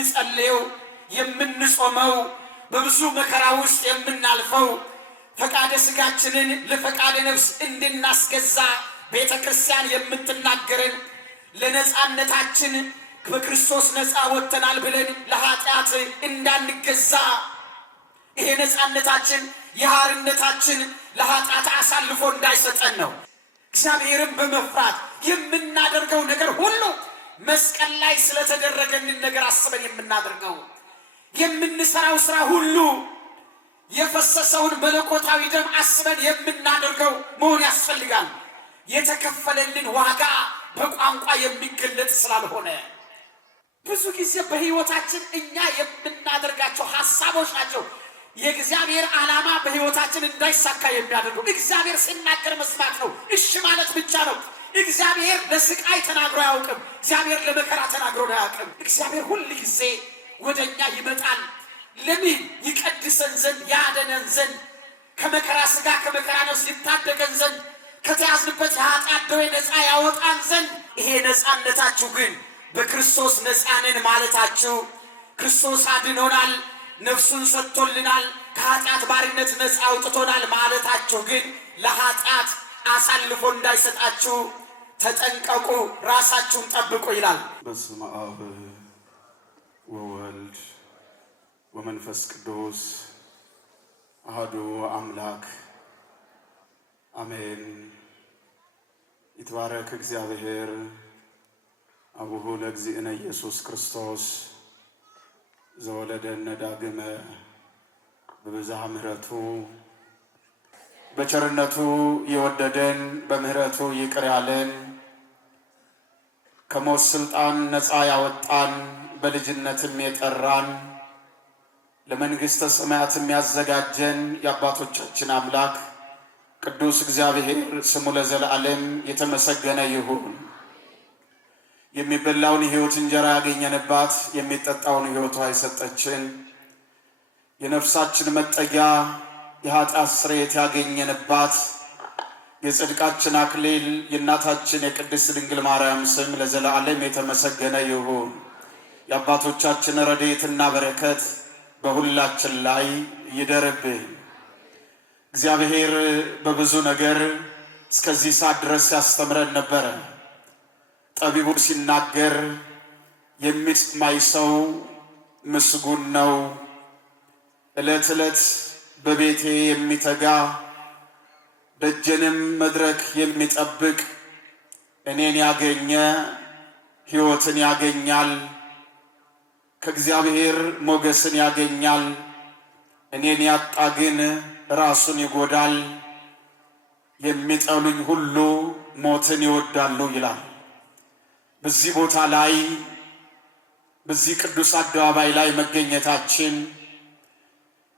የምንጸልየው የምንጾመው በብዙ መከራ ውስጥ የምናልፈው ፈቃደ ሥጋችንን ለፈቃደ ነፍስ እንድናስገዛ ቤተ ክርስቲያን የምትናገረን ለነጻነታችን በክርስቶስ ነጻ ወጥተናል ብለን ለኃጢአት እንዳንገዛ ይሄ ነጻነታችን የሐርነታችን ለኃጢአት አሳልፎ እንዳይሰጠን ነው። እግዚአብሔርን በመፍራት የምናደርገው ነገር ሁሉ መስቀል ላይ ስለተደረገልን ነገር አስበን የምናደርገው የምንሰራው ስራ ሁሉ የፈሰሰውን መለኮታዊ ደም አስበን የምናደርገው መሆን ያስፈልጋል። የተከፈለልን ዋጋ በቋንቋ የሚገለጥ ስላልሆነ ብዙ ጊዜ በሕይወታችን እኛ የምናደርጋቸው ሐሳቦች ናቸው የእግዚአብሔር ዓላማ በሕይወታችን እንዳይሳካ የሚያደርገው። እግዚአብሔር ሲናገር መስማት ነው፣ እሺ ማለት ብቻ ነው። እግዚአብሔር ለስቃይ ተናግሮ አያውቅም። እግዚአብሔር ለመከራ ተናግሮ አያውቅም። እግዚአብሔር ሁል ጊዜ ወደኛ ይመጣል። ለምን? ይቀድሰን ዘንድ ያደነን ዘንድ ከመከራ ሥጋ ከመከራ ነፍስ ይታደገን ዘንድ ከተያዝንበት የኃጢአት ደዌ ነፃ ያወጣን ዘንድ። ይሄ ነፃነታችሁ ግን በክርስቶስ ነፃ ነን ማለታችሁ ክርስቶስ አድኖናል፣ ነፍሱን ሰጥቶልናል፣ ከኃጢአት ባርነት ነፃ አውጥቶናል ማለታችሁ ግን ለኃጢአት አሳልፎ እንዳይሰጣችሁ ተጠንቀቁ፣ ራሳችሁን ጠብቁ ይላል። በስመ አብ ወወልድ ወመንፈስ ቅዱስ አሐዱ አምላክ አሜን። ይትባረክ እግዚአብሔር አቡሁ ለእግዚእነ ኢየሱስ ክርስቶስ ዘወለደነ ዳግመ በብዝኃ ምሕረቱ በቸርነቱ የወደደን በምሕረቱ ይቅር ያለን ከሞት ስልጣን ነፃ ያወጣን በልጅነትም የጠራን ለመንግሥተ ሰማያትም ያዘጋጀን የአባቶቻችን አምላክ ቅዱስ እግዚአብሔር ስሙ ለዘለዓለም የተመሰገነ ይሁን። የሚበላውን የሕይወት እንጀራ ያገኘንባት የሚጠጣውን ሕይወቷ የሰጠችን የነፍሳችን መጠጊያ የኃጢአት ስርየት ያገኘንባት የጽድቃችን አክሊል የእናታችን የቅድስት ድንግል ማርያም ስም ለዘለዓለም የተመሰገነ ይሁን። የአባቶቻችን ረድኤትና በረከት በሁላችን ላይ ይደርብን። እግዚአብሔር በብዙ ነገር እስከዚህ ሰዓት ድረስ ያስተምረን ነበረ። ጠቢቡ ሲናገር የሚሰማኝ ሰው ምስጉን ነው፣ ዕለት ዕለት በቤቴ የሚተጋ ደጀንም መድረክ የሚጠብቅ እኔን ያገኘ ሕይወትን ያገኛል፣ ከእግዚአብሔር ሞገስን ያገኛል። እኔን ያጣ ግን ራሱን ይጎዳል። የሚጠሉኝ ሁሉ ሞትን ይወዳሉ ይላል። በዚህ ቦታ ላይ በዚህ ቅዱስ አደባባይ ላይ መገኘታችን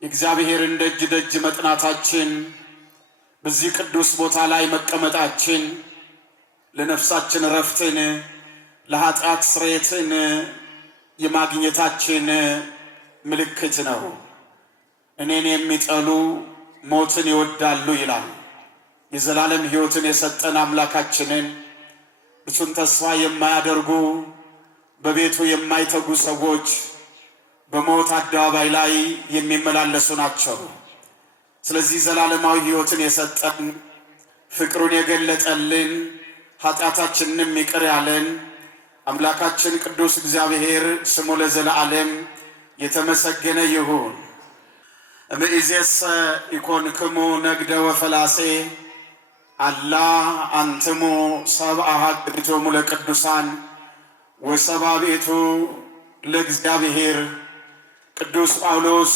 የእግዚአብሔርን ደጅ ደጅ መጥናታችን በዚህ ቅዱስ ቦታ ላይ መቀመጣችን ለነፍሳችን ረፍትን ለኃጢአት ስርየትን የማግኘታችን ምልክት ነው። እኔን የሚጠሉ ሞትን ይወዳሉ ይላል። የዘላለም ሕይወትን የሰጠን አምላካችንን እሱን ተስፋ የማያደርጉ በቤቱ የማይተጉ ሰዎች በሞት አደባባይ ላይ የሚመላለሱ ናቸው። ስለዚህ ዘላለማዊ ሕይወትን የሰጠን ፍቅሩን የገለጠልን ኃጢአታችንንም ይቅር ያለን አምላካችን ቅዱስ እግዚአብሔር ስሙ ለዘለዓለም የተመሰገነ ይሁን። እምይእዜሰ ኢኮንክሙ ነግደ ወፈላሴ አላ አንትሙ ሰብአ ሀገሪቶሙ ለቅዱሳን ወሰብአ ቤቱ ለእግዚአብሔር። ቅዱስ ጳውሎስ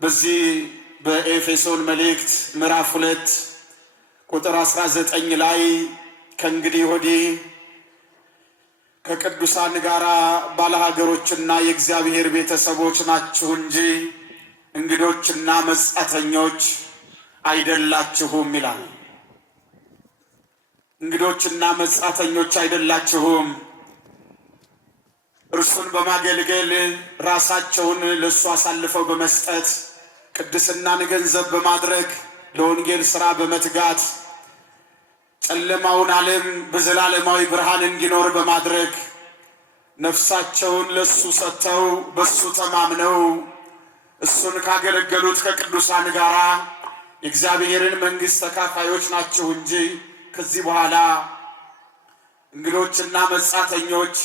በዚህ በኤፌሶን መልእክት ምዕራፍ 2 ቁጥር 19 ላይ ከእንግዲህ ወዲህ ከቅዱሳን ጋር ባለሀገሮችና የእግዚአብሔር ቤተሰቦች ናችሁ እንጂ እንግዶችና መጻተኞች አይደላችሁም ይላል። እንግዶችና መጻተኞች አይደላችሁም። እርሱን በማገልገል ራሳቸውን ለእሱ አሳልፈው በመስጠት ቅድስናን ገንዘብ በማድረግ ለወንጌል ሥራ በመትጋት ጨለማውን ዓለም በዘላለማዊ ብርሃን እንዲኖር በማድረግ ነፍሳቸውን ለሱ ሰጥተው በሱ ተማምነው እሱን ካገለገሉት ከቅዱሳን ጋር የእግዚአብሔርን መንግሥት ተካፋዮች ናችሁ እንጂ ከዚህ በኋላ እንግዶችና መጻተኞች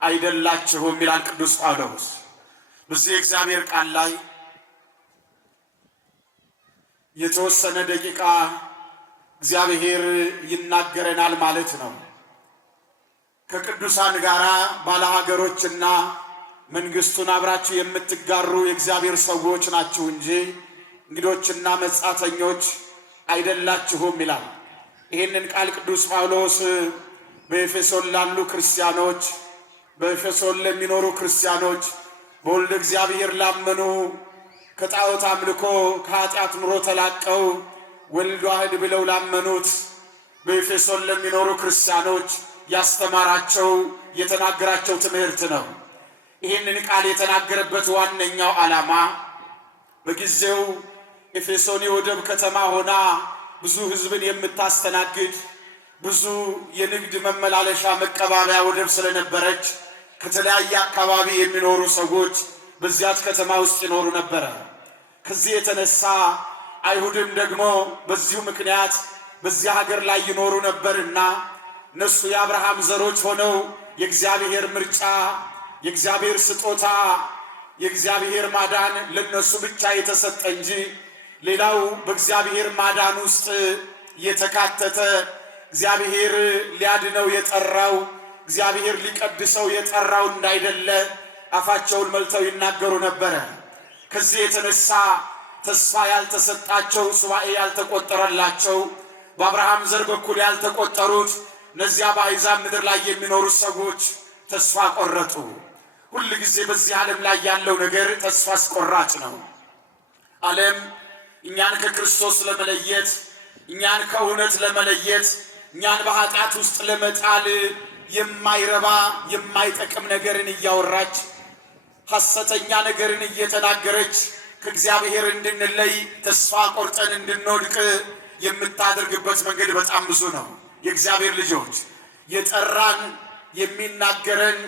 አይደላችሁም ይላል ቅዱስ ጳውሎስ። በዚህ የእግዚአብሔር ቃል ላይ የተወሰነ ደቂቃ እግዚአብሔር ይናገረናል ማለት ነው። ከቅዱሳን ጋር ባለሀገሮችና መንግሥቱን አብራችሁ የምትጋሩ የእግዚአብሔር ሰዎች ናችሁ እንጂ እንግዶችና መጻተኞች አይደላችሁም ይላል። ይህንን ቃል ቅዱስ ጳውሎስ በኤፌሶን ላሉ ክርስቲያኖች፣ በኤፌሶን ለሚኖሩ ክርስቲያኖች፣ በወልደ እግዚአብሔር ላመኑ ከጣዖት አምልኮ ከኃጢአት ኑሮ ተላቀው ወልድ ዋሕድ ብለው ላመኑት በኤፌሶን ለሚኖሩ ክርስቲያኖች ያስተማራቸው የተናገራቸው ትምህርት ነው። ይህንን ቃል የተናገረበት ዋነኛው ዓላማ በጊዜው ኤፌሶን የወደብ ከተማ ሆና ብዙ ሕዝብን የምታስተናግድ ብዙ የንግድ መመላለሻ መቀባበያ ወደብ ስለነበረች ከተለያየ አካባቢ የሚኖሩ ሰዎች በዚያች ከተማ ውስጥ ይኖሩ ነበረ። ከዚህ የተነሳ አይሁድም ደግሞ በዚሁ ምክንያት በዚያ ሀገር ላይ ይኖሩ ነበርና እነሱ የአብርሃም ዘሮች ሆነው የእግዚአብሔር ምርጫ፣ የእግዚአብሔር ስጦታ፣ የእግዚአብሔር ማዳን ለነሱ ብቻ የተሰጠ እንጂ ሌላው በእግዚአብሔር ማዳን ውስጥ የተካተተ እግዚአብሔር ሊያድነው የጠራው እግዚአብሔር ሊቀድሰው የጠራው እንዳይደለ አፋቸውን መልተው ይናገሩ ነበረ። ከዚህ የተነሳ ተስፋ ያልተሰጣቸው፣ ሱባኤ ያልተቆጠረላቸው፣ በአብርሃም ዘር በኩል ያልተቆጠሩት እነዚያ በአሕዛብ ምድር ላይ የሚኖሩ ሰዎች ተስፋ ቆረጡ። ሁል ጊዜ በዚህ ዓለም ላይ ያለው ነገር ተስፋ አስቆራጭ ነው። ዓለም እኛን ከክርስቶስ ለመለየት፣ እኛን ከእውነት ለመለየት፣ እኛን በኃጢአት ውስጥ ለመጣል የማይረባ የማይጠቅም ነገርን እያወራች ሐሰተኛ ነገርን እየተናገረች ከእግዚአብሔር እንድንለይ ተስፋ ቆርጠን እንድንወድቅ የምታደርግበት መንገድ በጣም ብዙ ነው። የእግዚአብሔር ልጆች የጠራን የሚናገረን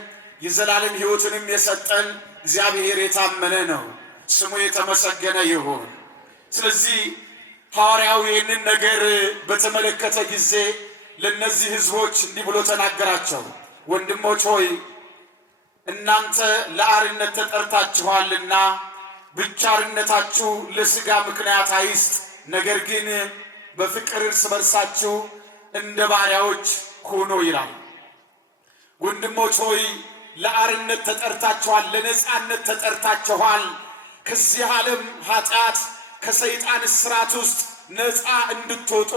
የዘላለም ሕይወትንም የሰጠን እግዚአብሔር የታመነ ነው። ስሙ የተመሰገነ ይሁን። ስለዚህ ሐዋርያው ይህንን ነገር በተመለከተ ጊዜ ለእነዚህ ሕዝቦች እንዲህ ብሎ ተናገራቸው። ወንድሞች ሆይ እናንተ ለአርነት ተጠርታችኋልና ብቻ አርነታችሁ ለሥጋ ምክንያት አይስጥ፣ ነገር ግን በፍቅር እርስ በርሳችሁ እንደ ባሪያዎች ሁኑ ይላል። ወንድሞች ሆይ ለአርነት ተጠርታችኋል፣ ለነጻነት ተጠርታችኋል። ከዚህ ዓለም ኃጢአት ከሰይጣን እስራት ውስጥ ነፃ እንድትወጡ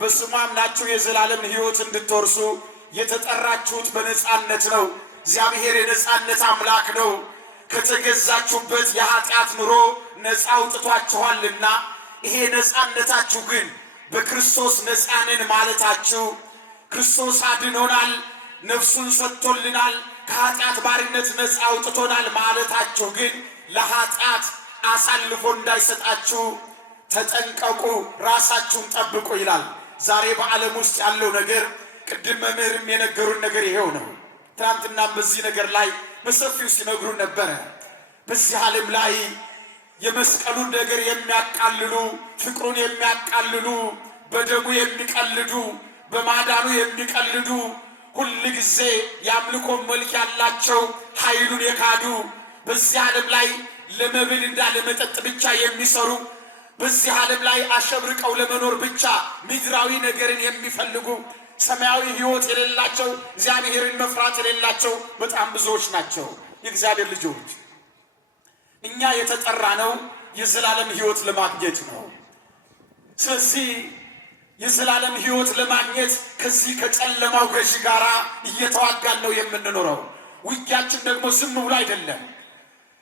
በስሙ አምናችሁ የዘላለም ሕይወት እንድትወርሱ የተጠራችሁት በነጻነት ነው። እግዚአብሔር የነጻነት አምላክ ነው። ከተገዛችሁበት የኃጢአት ኑሮ ነፃ አውጥቷችኋልና ይሄ ነጻነታችሁ ግን በክርስቶስ ነፃንን ማለታችሁ ክርስቶስ አድኖናል፣ ነፍሱን ሰጥቶልናል፣ ከኃጢአት ባርነት ነፃ አውጥቶናል ማለታችሁ ግን ለኃጢአት አሳልፎ እንዳይሰጣችሁ ተጠንቀቁ፣ ራሳችሁን ጠብቁ ይላል። ዛሬ በዓለም ውስጥ ያለው ነገር ቅድም መምህርም የነገሩን ነገር ይሄው ነው። ትናንትናም በዚህ ነገር ላይ በሰፊው ሲነግሩን ነበረ። በዚህ ዓለም ላይ የመስቀሉን ነገር የሚያቃልሉ፣ ፍቅሩን የሚያቃልሉ፣ በደሙ የሚቀልዱ፣ በማዳኑ የሚቀልዱ፣ ሁል ጊዜ የአምልኮ መልክ ያላቸው ኃይሉን የካዱ፣ በዚህ ዓለም ላይ ለመብልና ለመጠጥ ብቻ የሚሰሩ፣ በዚህ ዓለም ላይ አሸብርቀው ለመኖር ብቻ ምድራዊ ነገርን የሚፈልጉ፣ ሰማያዊ ሕይወት የሌላቸው፣ እግዚአብሔርን መፍራት የሌላቸው በጣም ብዙዎች ናቸው። የእግዚአብሔር ልጆች እኛ የተጠራነው የዘላለም ሕይወት ለማግኘት ነው። ስለዚህ የዘላለም ሕይወት ለማግኘት ከዚህ ከጨለማው ገዢ ጋር እየተዋጋን ነው የምንኖረው። ውጊያችን ደግሞ ዝም ብሎ አይደለም።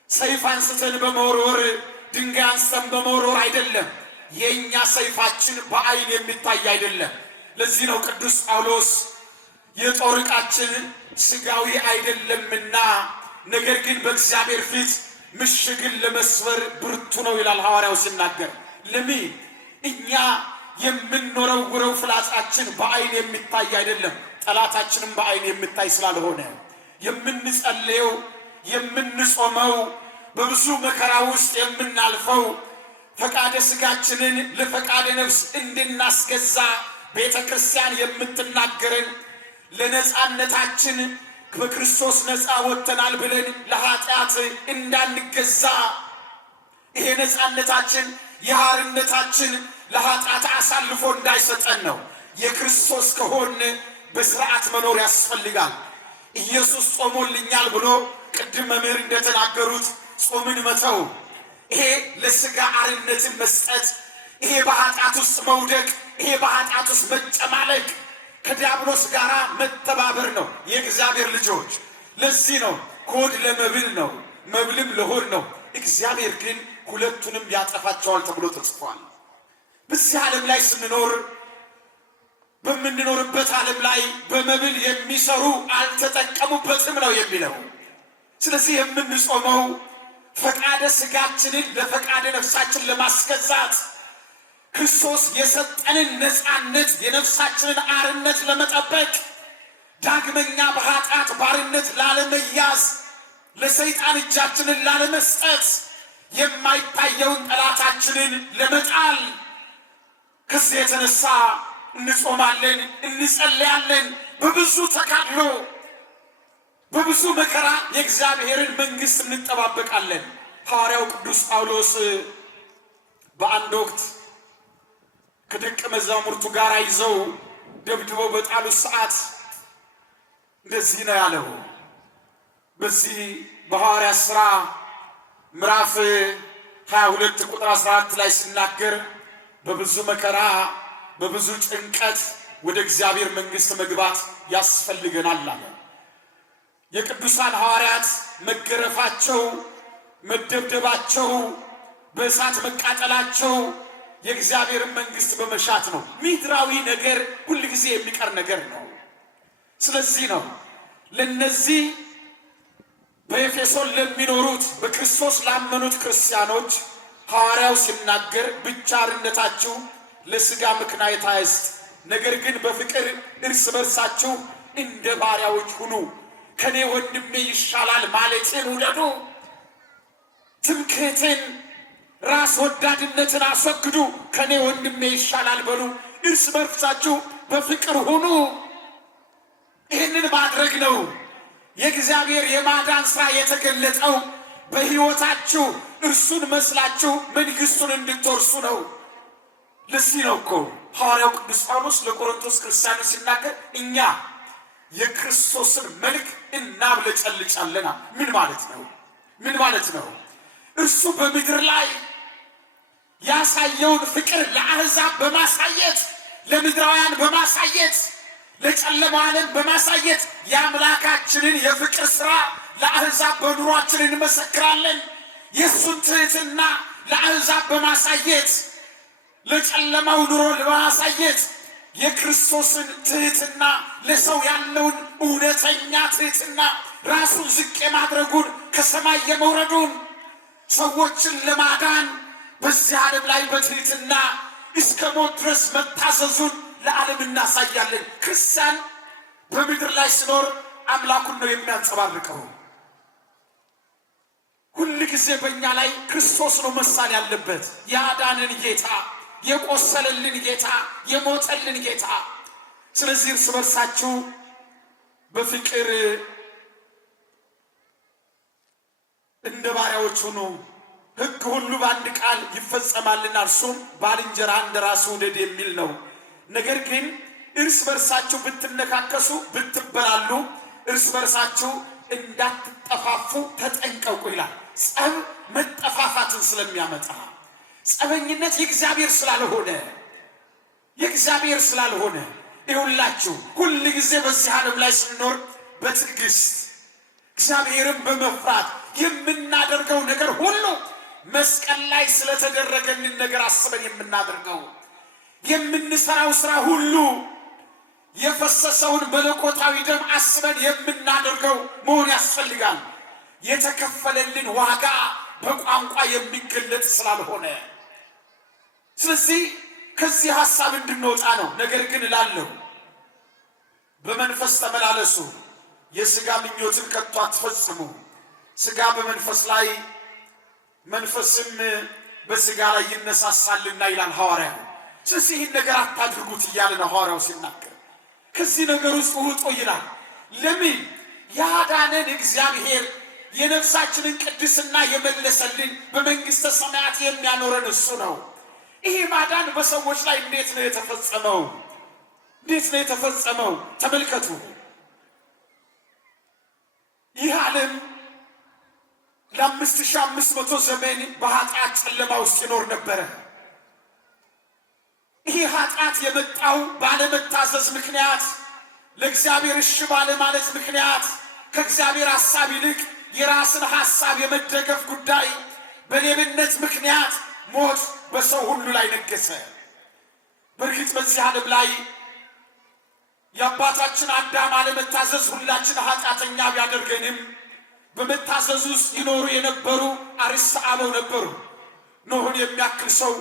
ሰይፍ አንስተን በመወርወር ድንጋይ አንስተን በመወርወር አይደለም። የእኛ ሰይፋችን በዓይን የሚታይ አይደለም። ለዚህ ነው ቅዱስ ጳውሎስ የጦር ዕቃችን ሥጋዊ አይደለምና ነገር ግን በእግዚአብሔር ፊት ምሽግን ለመስበር ብርቱ ነው ይላል ሐዋርያው ሲናገር። ለምን እኛ የምንወረውረው ፍላጻችን በዓይን የሚታይ አይደለም፣ ጠላታችንም በዓይን የሚታይ ስላልሆነ የምንጸልየው የምንጾመው በብዙ መከራ ውስጥ የምናልፈው ፈቃደ ሥጋችንን ለፈቃደ ነፍስ እንድናስገዛ ቤተ ክርስቲያን የምትናገረን ለነጻነታችን በክርስቶስ ነፃ ወጥተናል ብለን ለኃጢአት እንዳንገዛ ይሄ ነጻነታችን የሐርነታችን ለኃጢአት አሳልፎ እንዳይሰጠን ነው። የክርስቶስ ከሆን በሥርዓት መኖር ያስፈልጋል። ኢየሱስ ጾሞልኛል ብሎ ቅድም መምህር እንደተናገሩት ጾምን መተው ይሄ ለሥጋ አርነትን መስጠት፣ ይሄ በኃጢአት ውስጥ መውደቅ፣ ይሄ በኃጢአት ውስጥ መጨማለቅ ከዲያብሎስ ጋር መተባበር ነው የእግዚአብሔር ልጆች። ለዚህ ነው ሆድ ለመብል ነው መብልም ለሆድ ነው፣ እግዚአብሔር ግን ሁለቱንም ያጠፋቸዋል ተብሎ ተጽፏል። በዚህ ዓለም ላይ ስንኖር በምንኖርበት ዓለም ላይ በመብል የሚሰሩ አልተጠቀሙበትም ነው የሚለው። ስለዚህ የምንጾመው ፈቃደ ሥጋችንን ለፈቃደ ነፍሳችን ለማስገዛት ክርስቶስ የሰጠንን ነፃነት የነፍሳችንን አርነት ለመጠበቅ ዳግመኛ በኃጢአት ባርነት ላለመያዝ ለሰይጣን እጃችንን ላለመስጠት የማይታየውን ጠላታችንን ለመጣል ከዚህ የተነሳ እንጾማለን፣ እንጸልያለን። በብዙ ተጋድሎ በብዙ መከራ የእግዚአብሔርን መንግሥት እንጠባበቃለን። ሐዋርያው ቅዱስ ጳውሎስ በአንድ ወቅት ከደቀ መዛሙርቱ ጋር ይዘው ደብድበው በጣሉት ሰዓት እንደዚህ ነው ያለው። በዚህ በሐዋርያት ሥራ ምዕራፍ 22 ቁጥር 14 ላይ ሲናገር በብዙ መከራ በብዙ ጭንቀት ወደ እግዚአብሔር መንግሥት መግባት ያስፈልገናል አለ። የቅዱሳን ሐዋርያት መገረፋቸው፣ መደብደባቸው፣ በእሳት መቃጠላቸው የእግዚአብሔርን መንግሥት በመሻት ነው። ምድራዊ ነገር ሁል ጊዜ የሚቀር ነገር ነው። ስለዚህ ነው ለነዚህ በኤፌሶን ለሚኖሩት በክርስቶስ ላመኑት ክርስቲያኖች ሐዋርያው ሲናገር ብቻ አርነታችሁ ለሥጋ ምክንያት አይስጥ፣ ነገር ግን በፍቅር እርስ በርሳችሁ እንደ ባሪያዎች ሁኑ፣ ከኔ ወንድሜ ይሻላል ማለትን ውደዱ፣ ትምክህትን ራስ ወዳድነትን አስወግዱ፣ ከኔ ወንድሜ ይሻላል በሉ፣ እርስ በርሳችሁ በፍቅር ሁኑ። ይህንን ማድረግ ነው የእግዚአብሔር የማዳን ሥራ የተገለጠው። በሕይወታችሁ እርሱን መስላችሁ መንግሥቱን እንድትወርሱ ነው። ለዚህ ነው እኮ ሐዋርያው ቅዱስ ጳውሎስ ለቆሮንቶስ ክርስቲያኖች ሲናገር እኛ የክርስቶስን መልክ እናብለጨልጫለና። ምን ማለት ነው? ምን ማለት ነው? እርሱ በምድር ላይ ያሳየውን ፍቅር ለአሕዛብ በማሳየት ለምድራውያን በማሳየት ለጨለማው ዓለም በማሳየት የአምላካችንን የፍቅር ሥራ ለአሕዛብ በኑሯችን እንመሰክራለን። የእሱን ትሕትና ለአሕዛብ በማሳየት ለጨለማው ኑሮ በማሳየት የክርስቶስን ትሕትና ለሰው ያለውን እውነተኛ ትሕትና ራሱን ዝቅ የማድረጉን ከሰማይ የመውረዱን ሰዎችን ለማዳን በዚህ ዓለም ላይ በትሕትና እስከ ሞት ድረስ መታዘዙን ለዓለም እናሳያለን። ክርስቲያን በምድር ላይ ሲኖር አምላኩን ነው የሚያንጸባርቀው። ሁል ጊዜ በእኛ ላይ ክርስቶስ ነው መሳል ያለበት። ያዳንን ጌታ፣ የቆሰለልን ጌታ፣ የሞተልን ጌታ። ስለዚህ እርስ በርሳችሁ በፍቅር እንደ ባሪያዎች ሁኑ፣ ሕግ ሁሉ በአንድ ቃል ይፈጸማልና እርሱም ባልንጀራ እንደ ራስህ ውደድ የሚል ነው። ነገር ግን እርስ በርሳችሁ ብትነካከሱ ብትበላሉ እርስ በርሳችሁ እንዳትጠፋፉ ተጠንቀቁ ይላል። ጸብ መጠፋፋትን ስለሚያመጣ ጸበኝነት የእግዚአብሔር ስላልሆነ ይሁላችሁ ሁል ጊዜ በዚህ ዓለም ላይ ስንኖር በትዕግስት እግዚአብሔርን በመፍራት የምናደርገው ነገር ሁሉ መስቀል ላይ ስለተደረገልን ነገር አስበን የምናደርገው የምንሰራው ሥራ ሁሉ የፈሰሰውን መለኮታዊ ደም አስበን የምናደርገው መሆን ያስፈልጋል። የተከፈለልን ዋጋ በቋንቋ የሚገለጥ ስላልሆነ ስለዚህ ከዚህ ሐሳብ እንድንወጣ ነው። ነገር ግን እላለሁ በመንፈስ ተመላለሱ፣ የሥጋ ምኞትን ከቶ አትፈጽሙ፣ ሥጋ በመንፈስ ላይ መንፈስም በሥጋ ላይ ይነሳሳልና ይላል ሐዋርያው። ስለዚህ ይህን ነገር አታድርጉት እያለ ነው ሐዋርያው ሲናገር። ከዚህ ነገር ውስጥ ውጡ ይላል። ለምን? ያዳነን እግዚአብሔር የነፍሳችንን ቅድስና የመለሰልን በመንግሥተ ሰማያት የሚያኖረን እሱ ነው። ይህ ማዳን በሰዎች ላይ እንዴት ነው የተፈጸመው? እንዴት ነው የተፈጸመው? ተመልከቱ። ይህ ዓለም ለ5500 ዘመን በኃጢአት ጨለማ ውስጥ ይኖር ነበረ። ይህ ኃጢአት የመጣው ባለመታዘዝ ምክንያት፣ ለእግዚአብሔር እሺ ባለማለት ምክንያት፣ ከእግዚአብሔር ሐሳብ ይልቅ የራስን ሐሳብ የመደገፍ ጉዳይ፣ በሌብነት ምክንያት ሞት በሰው ሁሉ ላይ ነገሰ። በእርግጥ በዚህ ዓለም ላይ የአባታችን አዳም አለመታዘዝ ሁላችን ኃጢአተኛ ቢያደርገንም በመታዘዝ ውስጥ ይኖሩ የነበሩ አርዕስተ አበው ነበሩ። ኖኅን የሚያክል ሰው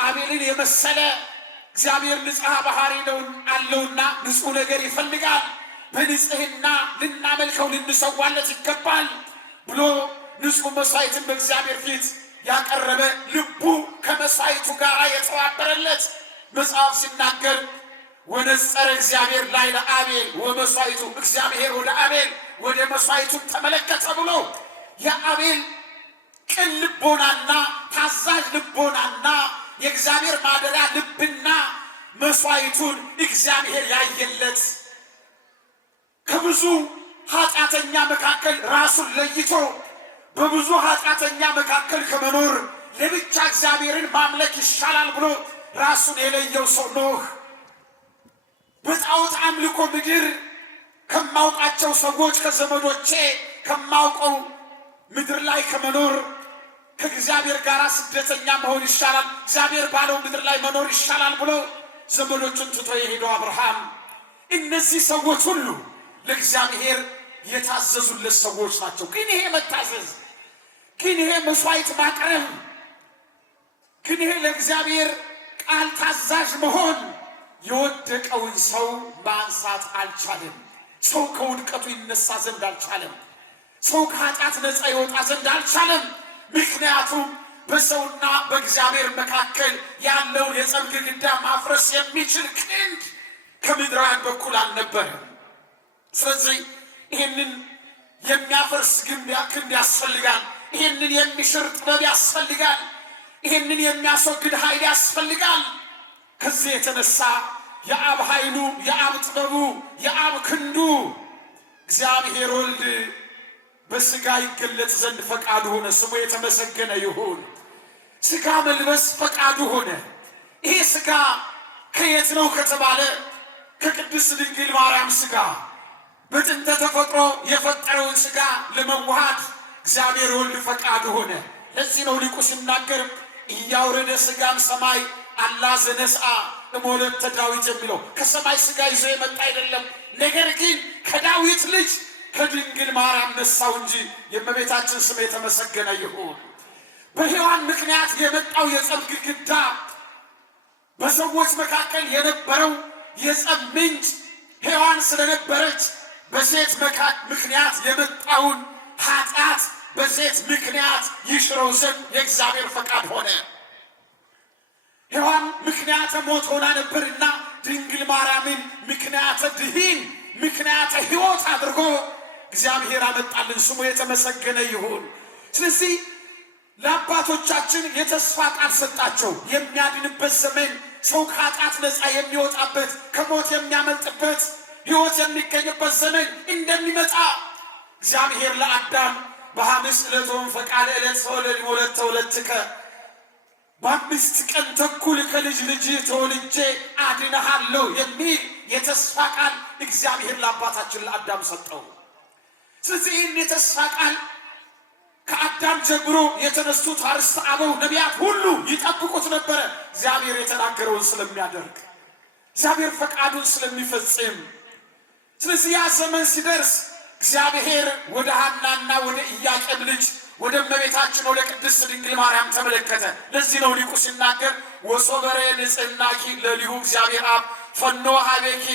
አቤልን የመሰለ እግዚአብሔር ንጽሐ ባህሪ ነው አለውና ንጹሕ ነገር ይፈልጋል፣ በንጽሕና ልናመልከው ልንሰዋለት ይገባል ብሎ ንጹሕ መሥዋዕትን በእግዚአብሔር ፊት ያቀረበ፣ ልቡ ከመሥዋዕቱ ጋር የተባበረለት መጽሐፍ ሲናገር ወነጸረ እግዚአብሔር ላዕለ አቤል ወመሥዋዕቱ፣ እግዚአብሔር ወደ አቤል ወደ መሥዋዕቱን ተመለከተ ብሎ የአቤል ቅን ልቦናና ታዛዥ ልቦናና የእግዚአብሔር ማደሪያ ልብና መሥዋዕቱን እግዚአብሔር ያየለት፣ ከብዙ ኃጢአተኛ መካከል ራሱን ለይቶ በብዙ ኃጢአተኛ መካከል ከመኖር ለብቻ እግዚአብሔርን ማምለክ ይሻላል ብሎ ራሱን የለየው ሰው ኖኅ በጣዖት አምልኮ ምድር ከማውቃቸው ሰዎች ከዘመዶቼ ከማውቀው ምድር ላይ ከመኖር ከእግዚአብሔር ጋር ስደተኛ መሆን ይሻላል፣ እግዚአብሔር ባለው ምድር ላይ መኖር ይሻላል ብሎ ዘመዶቹን ትቶ የሄደው አብርሃም። እነዚህ ሰዎች ሁሉ ለእግዚአብሔር የታዘዙለት ሰዎች ናቸው። ግን ይሄ መታዘዝ፣ ግን ይሄ መሥዋዕት ማቅረብ፣ ግን ይሄ ለእግዚአብሔር ቃል ታዛዥ መሆን የወደቀውን ሰው ማንሳት አልቻለም። ሰው ከውድቀቱ ይነሳ ዘንድ አልቻለም። ሰው ከኃጢአት ነፃ ይወጣ ዘንድ አልቻለም። ምክንያቱም በሰውና በእግዚአብሔር መካከል ያለውን የጸብ ግድግዳ ማፍረስ የሚችል ክንድ ከምድራውያን በኩል አልነበረም። ስለዚህ ይህንን የሚያፈርስ ክንድ ያስፈልጋል። ይህንን የሚሽር ጥበብ ያስፈልጋል። ይህንን የሚያስወግድ ኃይል ያስፈልጋል። ከዚህ የተነሳ የአብ ኃይሉ፣ የአብ ጥበቡ፣ የአብ ክንዱ እግዚአብሔር ወልድ በሥጋ ይገለጽ ዘንድ ፈቃዱ ሆነ። ስሙ የተመሰገነ ይሁን። ሥጋ መልበስ ፈቃዱ ሆነ። ይሄ ሥጋ ከየት ነው ከተባለ ከቅድስት ድንግል ማርያም ሥጋ በጥንተ ተፈጥሮ የፈጠረውን ሥጋ ለመዋሃድ እግዚአብሔር ወልድ ፈቃዱ ሆነ። ለዚህ ነው ሊቁ ሲናገር እያወረደ ሥጋም ሰማይ አላ ዘነስአ እሞለተ ዳዊት የሚለው ከሰማይ ሥጋ ይዞ የመጣ አይደለም፣ ነገር ግን ከዳዊት ልጅ ከድንግል ማርያም ነሳው እንጂ። የእመቤታችን ስም የተመሰገነ ይሁን። በሔዋን ምክንያት የመጣው የጸብ ግድግዳ፣ በሰዎች መካከል የነበረው የጸብ ምንጭ ሔዋን ስለነበረች በሴት ምክንያት የመጣውን ኃጢአት በሴት ምክንያት ይሽረው ዘንድ የእግዚአብሔር ፈቃድ ሆነ። ሔዋን ምክንያተ ሞት ሆና ነበርና ድንግል ማርያምን ምክንያተ ድኂን ምክንያተ ሕይወት አድርጎ እግዚአብሔር አመጣልን። ስሙ የተመሰገነ ይሁን። ስለዚህ ለአባቶቻችን የተስፋ ቃል ሰጣቸው። የሚያድንበት ዘመን፣ ሰው ከኃጢአት ነፃ የሚወጣበት፣ ከሞት የሚያመልጥበት፣ ሕይወት የሚገኝበት ዘመን እንደሚመጣ እግዚአብሔር ለአዳም በሐምስ ዕለቶም ፈቃደ ዕለት ሰወለድ ወለተ ወለትከ በአምስት ቀን ተኩል ከልጅ ልጅ ተወልጄ አድነሃለሁ የሚል የተስፋ ቃል እግዚአብሔር ለአባታችን ለአዳም ሰጠው። ስለዚህ ይህን የተስፋ ቃል ከአዳም ጀምሮ የተነሱት አርዕስተ አበው ነቢያት ሁሉ ይጠብቁት ነበረ። እግዚአብሔር የተናገረውን ስለሚያደርግ፣ እግዚአብሔር ፈቃዱን ስለሚፈጽም። ስለዚህ ያ ዘመን ሲደርስ እግዚአብሔር ወደ ሐናና ወደ ኢያቄም ልጅ ወደ እመቤታችን ወደ ቅድስት ድንግል ማርያም ተመለከተ። ለዚህ ነው ሊቁ ሲናገር ወሶበረ ንጽሕናኪ ለሊሁ እግዚአብሔር አብ ፈኖ ሀቤኪ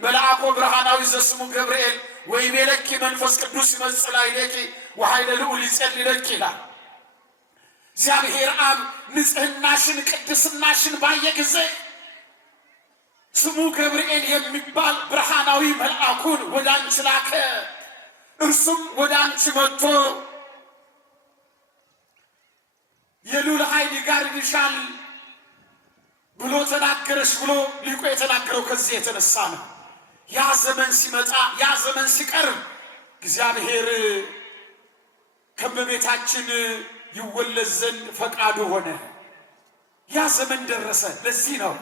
መልአኮ ብርሃናዊ ዘስሙ ገብርኤል ወይቤለኪ መንፈስ ቅዱስ ይመጽእ ላዕሌኪ ወኃይለ ልዑል ይጼልለኪ ይላል። እግዚአብሔር አብ ንጽሕናሽን ቅድስናሽን ባየ ጊዜ ስሙ ገብርኤል የሚባል ብርሃናዊ መልአኩን ወደ አንቺ ላከ። እርሱም ወደ አንቺ መጥቶ የልዑል ኃይል ይጋርድሻል ብሎ ተናገረሽ ብሎ ሊቁ የተናገረው ከዚህ የተነሳ ነው። ያ ዘመን ሲመጣ ያ ዘመን ሲቀርብ እግዚአብሔር ከእመቤታችን ይወለድ ዘንድ ፈቃዱ ሆነ። ያ ዘመን ደረሰ። ለዚህ ነው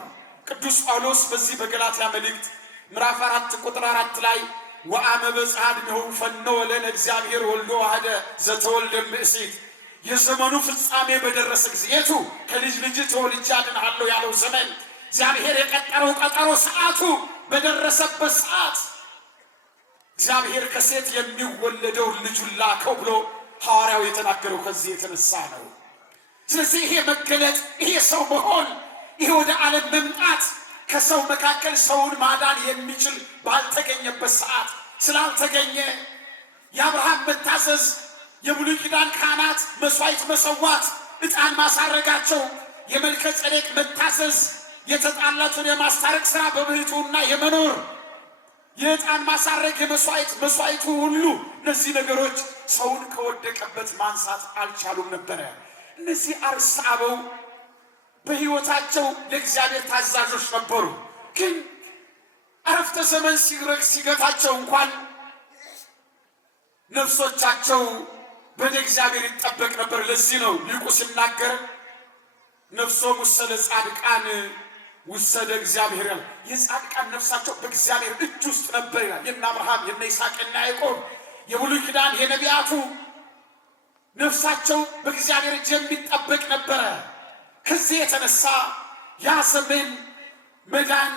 ቅዱስ ጳውሎስ በዚህ በገላትያ መልእክት ምዕራፍ 4 ቁጥር 4 ላይ ወአመ በጽሐ ዕድሜሁ ፈነወ ለነ እግዚአብሔር ወልዶ ዋህደ ዘተወልደ እምእሲት የዘመኑ ፍጻሜ በደረሰ ጊዜ የቱ ከልጅ ልጅ ተወልጄ አድንሃለሁ ያለው ዘመን እግዚአብሔር የቀጠረው ቀጠሮ ሰዓቱ በደረሰበት ሰዓት እግዚአብሔር ከሴት የሚወለደው ልጁን ላከው ብሎ ሐዋርያው የተናገረው ከዚህ የተነሳ ነው። ስለዚህ ይሄ መገለጥ ይሄ ሰው መሆን ይሄ ወደ ዓለም መምጣት ከሰው መካከል ሰውን ማዳን የሚችል ባልተገኘበት ሰዓት ስላልተገኘ የአብርሃም መታዘዝ የብሉይ ኪዳን ካህናት መስዋዕት መሰዋት ዕጣን ማሳረጋቸው የመልከ ጼዴቅ መታዘዝ የተጣላቱን የማስታረቅ ሥራ በብሕትውና የመኖር የዕጣን ማሳረግ መስዋዕቱ ሁሉ እነዚህ ነገሮች ሰውን ከወደቀበት ማንሳት አልቻሉም ነበረ። እነዚህ አርዕስተ አበው በሕይወታቸው ለእግዚአብሔር ታዛዦች ነበሩ። ግን ዕረፍተ ዘመን ሲገታቸው እንኳን ነፍሶቻቸው በደ እግዚአብሔር ይጠበቅ ነበር። ለዚህ ነው ሊቁ ሲናገር ነፍሶሙ ውስተ ለጻድቃን ውሰደ እግዚአብሔር ያለ የጻድቃን ነፍሳቸው በእግዚአብሔር እጅ ውስጥ ነበር ይላል። የነ አብርሃም የነ ይስሐቅና ያዕቆብ የብሉይ ኪዳን የነቢያቱ ነፍሳቸው በእግዚአብሔር እጅ የሚጠበቅ ነበረ። ከዚህ የተነሳ ያ ዘመን መዳን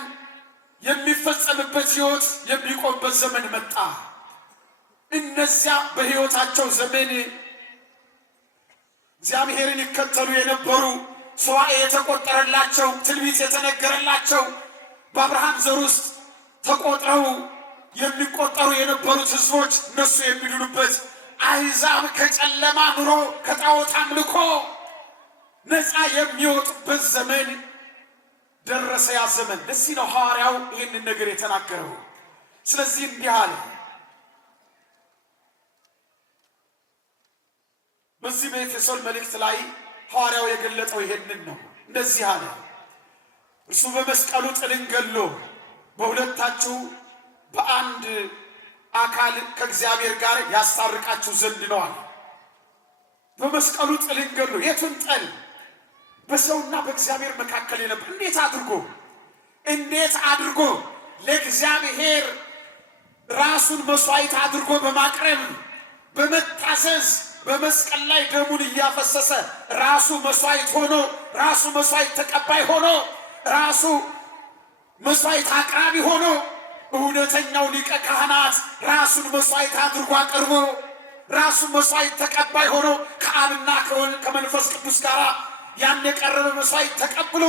የሚፈጸምበት ሕይወት የሚቆምበት ዘመን መጣ። እነዚያ በሕይወታቸው ዘመን እግዚአብሔርን ይከተሉ የነበሩ ሱባዔ የተቆጠረላቸው ትንቢት የተነገረላቸው በአብርሃም ዘር ውስጥ ተቆጥረው የሚቆጠሩ የነበሩት ሕዝቦች እነሱ የሚድኑበት አሕዛብ ከጨለማ ኑሮ ከጣዖት አምልኮ ነፃ የሚወጡበት ዘመን ደረሰ። ያ ዘመን ለዚህ ነው ሐዋርያው ይህንን ነገር የተናገረው። ስለዚህ እንዲህ አለ። በዚህ በኤፌሶን መልእክት ላይ ሐዋርያው የገለጠው ይሄንን ነው። እንደዚህ አለ። እርሱ በመስቀሉ ጥልን ገሎ በሁለታችሁ በአንድ አካል ከእግዚአብሔር ጋር ያስታርቃችሁ ዘንድ ነው አለ። በመስቀሉ ጥልን ገሎ የቱን ጠል? በሰውና በእግዚአብሔር መካከል የነበር እንዴት አድርጎ ለእግዚአብሔር ራሱን መስዋዕት አድርጎ በማቅረብ በመታዘዝ በመስቀል ላይ ደሙን እያፈሰሰ ራሱ መስዋዕት ሆኖ ራሱ መስዋዕት ተቀባይ ሆኖ ራሱ መስዋዕት አቅራቢ ሆኖ እውነተኛው ሊቀ ካህናት ራሱን መስዋዕት አድርጎ አቅርቦ ራሱ መስዋዕት ተቀባይ ሆኖ ከአብና ከመንፈስ ቅዱስ ጋር ያን የቀረበ መስዋዕት ተቀብሎ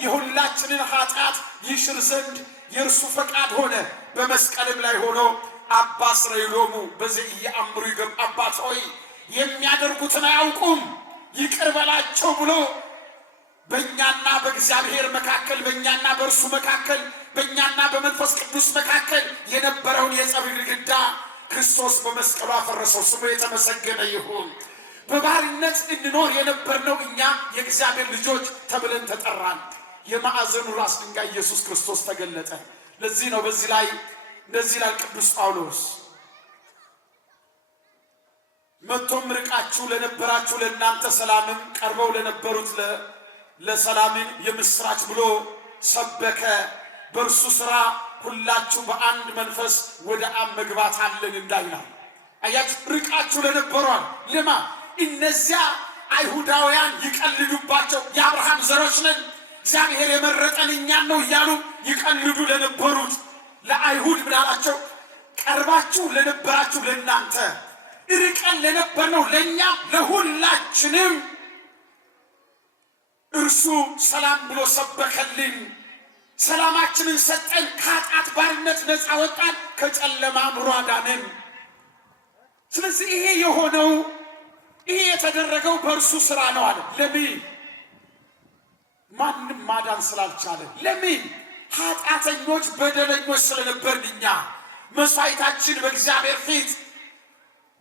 የሁላችንን ኃጢአት ይሽር ዘንድ የእርሱ ፈቃድ ሆነ። በመስቀልም ላይ ሆኖ አባ ስረይሎሙ በዘኢየአምሩ ይገብ አባት ሆይ የሚያደርጉትን አያውቁም ይቅር በላቸው ብሎ በእኛና በእግዚአብሔር መካከል በእኛና በእርሱ መካከል በእኛና በመንፈስ ቅዱስ መካከል የነበረውን የጸብ ግድግዳ ክርስቶስ በመስቀሉ አፈረሰው። ስሙ የተመሰገነ ይሁን። በባርነት እንኖር የነበርነው እኛ የእግዚአብሔር ልጆች ተብለን ተጠራን። የማዕዘኑ ራስ ድንጋይ ኢየሱስ ክርስቶስ ተገለጠ። ለዚህ ነው በዚህ ላይ እንደዚህ ይላል ቅዱስ ጳውሎስ መጥቶም ርቃችሁ ለነበራችሁ ለእናንተ ሰላምን ቀርበው ለነበሩት ለሰላምን የምስራች ብሎ ሰበከ። በእርሱ ሥራ ሁላችሁ በአንድ መንፈስ ወደ አብ መግባት አለን እንዳይላል። አያችሁ፣ ርቃችሁ ለነበሯል ለማ እነዚያ አይሁዳውያን ይቀልዱባቸው የአብርሃም ዘሮች ነን እግዚአብሔር የመረጠን እኛን ነው እያሉ ይቀልዱ ለነበሩት ለአይሁድ ብላላቸው ቀርባችሁ ለነበራችሁ ለእናንተ ርቀን ለነበርነው ለእኛ ለሁላችንም እርሱ ሰላም ብሎ ሰበከልን። ሰላማችንን ሰጠን፣ ከኃጢአት ባርነት ነፃ ወጣን፣ ከጨለማ ኑሮ አዳነን። ስለዚህ ይሄ የሆነው ይሄ የተደረገው በእርሱ ስራ ነው አለ። ለምን? ማንም ማዳን ስላልቻለ። ለምን? ኃጢአተኞች በደለኞች ስለነበርን እኛ መስዋዕታችን በእግዚአብሔር ፊት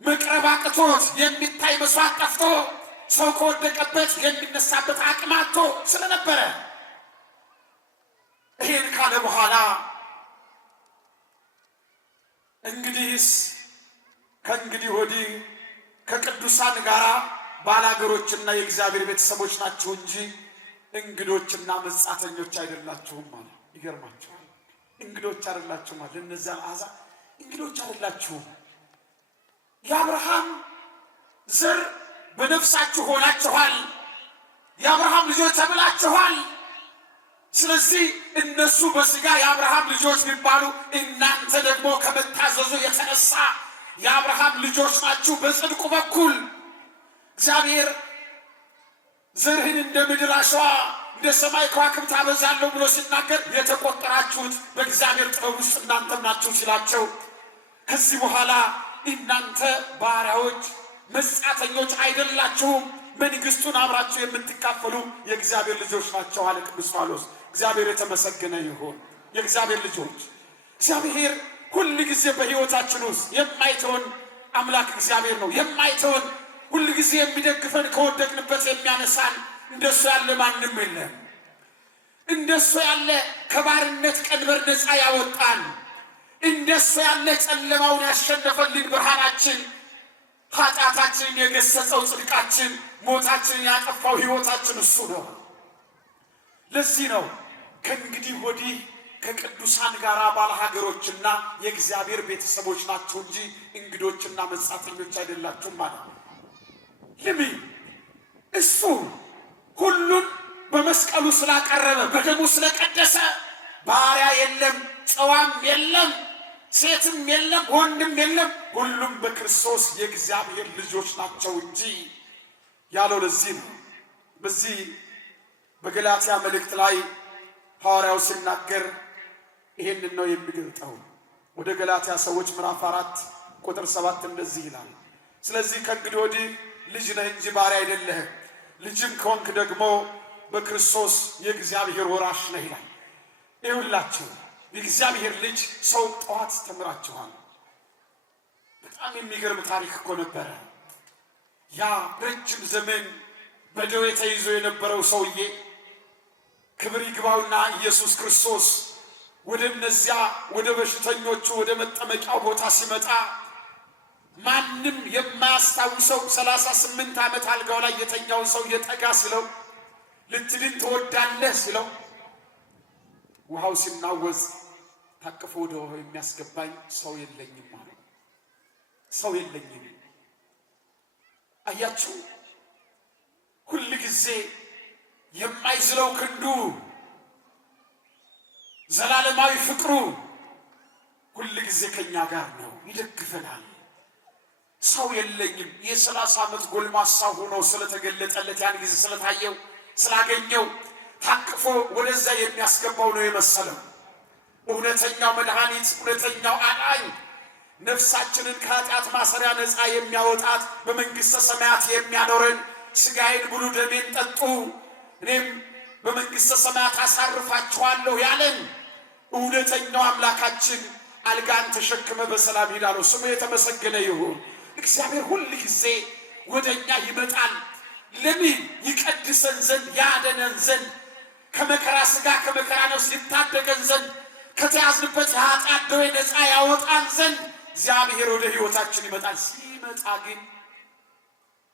መቅረብ አቅቶት የሚታይ መስዋዕት ጠፍቶ ሰው ከወደቀበት የሚነሳበት አቅም አጥቶ ስለነበረ ይሄን ካለ በኋላ እንግዲህስ ከእንግዲህ ወዲህ ከቅዱሳን ጋር ባላገሮችና የእግዚአብሔር ቤተሰቦች ናችሁ እንጂ እንግዶችና መጻተኞች አይደላችሁም ማለት። ይገርማችኋል። እንግዶች አይደላችሁም ማለት እነዚያ አሕዛብ እንግዶች አይደላችሁም። የአብርሃም ዘር በነፍሳችሁ ሆናችኋል። የአብርሃም ልጆች ተብላችኋል። ስለዚህ እነሱ በሥጋ የአብርሃም ልጆች ቢባሉ እናንተ ደግሞ ከመታዘዙ የተነሳ የአብርሃም ልጆች ናችሁ። በጽድቁ በኩል እግዚአብሔር ዘርህን እንደ ምድር አሸዋ እንደ ሰማይ ከዋክብት አበዛለሁ ብሎ ሲናገር የተቆጠራችሁት በእግዚአብሔር ጥበብ ውስጥ እናንተም ናችሁ ሲላቸው፣ ከዚህ በኋላ እናንተ ባሪያዎች መጻተኞች አይደላችሁም፣ መንግሥቱን አብራችሁ የምትካፈሉ የእግዚአብሔር ልጆች ናቸው አለ ቅዱስ ጳውሎስ። እግዚአብሔር የተመሰገነ ይሁን። የእግዚአብሔር ልጆች እግዚአብሔር ሁል ጊዜ በሕይወታችን ውስጥ የማይተውን አምላክ እግዚአብሔር ነው። የማይተውን ሁል ጊዜ የሚደግፈን ከወደቅንበት የሚያነሳን እንደሱ ያለ ማንም የለም። እንደሱ ያለ ከባርነት ቀንበር ነፃ ያወጣን፣ እንደሱ ያለ ጨለማውን ያሸነፈልን ብርሃናችን፣ ኃጢአታችንን የገሰጸው ጽድቃችን፣ ሞታችንን ያጠፋው ሕይወታችን እሱ ነው። ለዚህ ነው ከእንግዲህ ወዲህ ከቅዱሳን ጋር ባለሀገሮችና የእግዚአብሔር ቤተሰቦች ናቸው እንጂ እንግዶችና መጻተኞች አይደላችሁም ማለት ነው። ለምን? እሱ ሁሉን በመስቀሉ ስላቀረበ፣ በደሙ ስለቀደሰ ባሪያ የለም፣ ጨዋም የለም፣ ሴትም የለም፣ ወንድም የለም፣ ሁሉም በክርስቶስ የእግዚአብሔር ልጆች ናቸው እንጂ ያለው ለዚህ ነው። በዚህ በገላትያ መልእክት ላይ ሐዋርያው ሲናገር ይሄንን ነው የሚገልጠው። ወደ ገላትያ ሰዎች ምዕራፍ 4 ቁጥር 7 እንደዚህ ይላል፣ ስለዚህ ከእንግዲህ ወዲህ ልጅ ነህ እንጂ ባሪያ አይደለህም፣ ልጅም ከሆንክ ደግሞ በክርስቶስ የእግዚአብሔር ወራሽ ነህ ይላል። ይሁላችሁ የእግዚአብሔር ልጅ ሰው ጠዋት ተምራችኋል። በጣም የሚገርም ታሪክ እኮ ነበረ። ያ ረጅም ዘመን በደዌ ተይዞ የነበረው ሰውዬ ክብር ይግባውና ኢየሱስ ክርስቶስ ወደ እነዚያ ወደ በሽተኞቹ ወደ መጠመቂያው ቦታ ሲመጣ ማንም የማያስታውሰው 38 ዓመት አልጋው ላይ የተኛውን ሰው እየጠጋ ሲለው ልትድን ትወዳለህ ሲለው ውሃው ሲናወዝ ታቅፎ ወደ ውሃው የሚያስገባኝ ሰው የለኝም ማለት ሰው የለኝም። አያችሁ ሁል ጊዜ የማይዝለው ክንዱ ዘላለማዊ ፍቅሩ ሁል ጊዜ ከኛ ጋር ነው፣ ይደግፈናል። ሰው የለኝም የ30 ዓመት ጎልማሳ ሆኖ ስለተገለጠለት ያን ጊዜ ስለታየው ስላገኘው ታቅፎ ወደዛ የሚያስገባው ነው የመሰለው። እውነተኛው መድኃኒት፣ እውነተኛው አዳኝ፣ ነፍሳችንን ከኃጢአት ማሰሪያ ነፃ የሚያወጣት በመንግሥተ ሰማያት የሚያኖረን ሥጋዬን ብሉ ደሜን ጠጡ እኔም በመንግሥተ ሰማያት አሳርፋችኋለሁ ያለን እውነተኛው አምላካችን አልጋን ተሸክመ በሰላም ሄዳለሁ። ስሙ የተመሰገነ ይሁን። እግዚአብሔር ሁል ጊዜ ወደኛ ይመጣል። ለምን? ይቀድሰን ዘንድ፣ ያደነን ዘንድ፣ ከመከራ ሥጋ ከመከራ ነፍስ ይታደገን ዘንድ፣ ከተያዝንበት የኃጢአት ደዌ ነፃ ያወጣን ዘንድ እግዚአብሔር ወደ ሕይወታችን ይመጣል። ሲመጣ ግን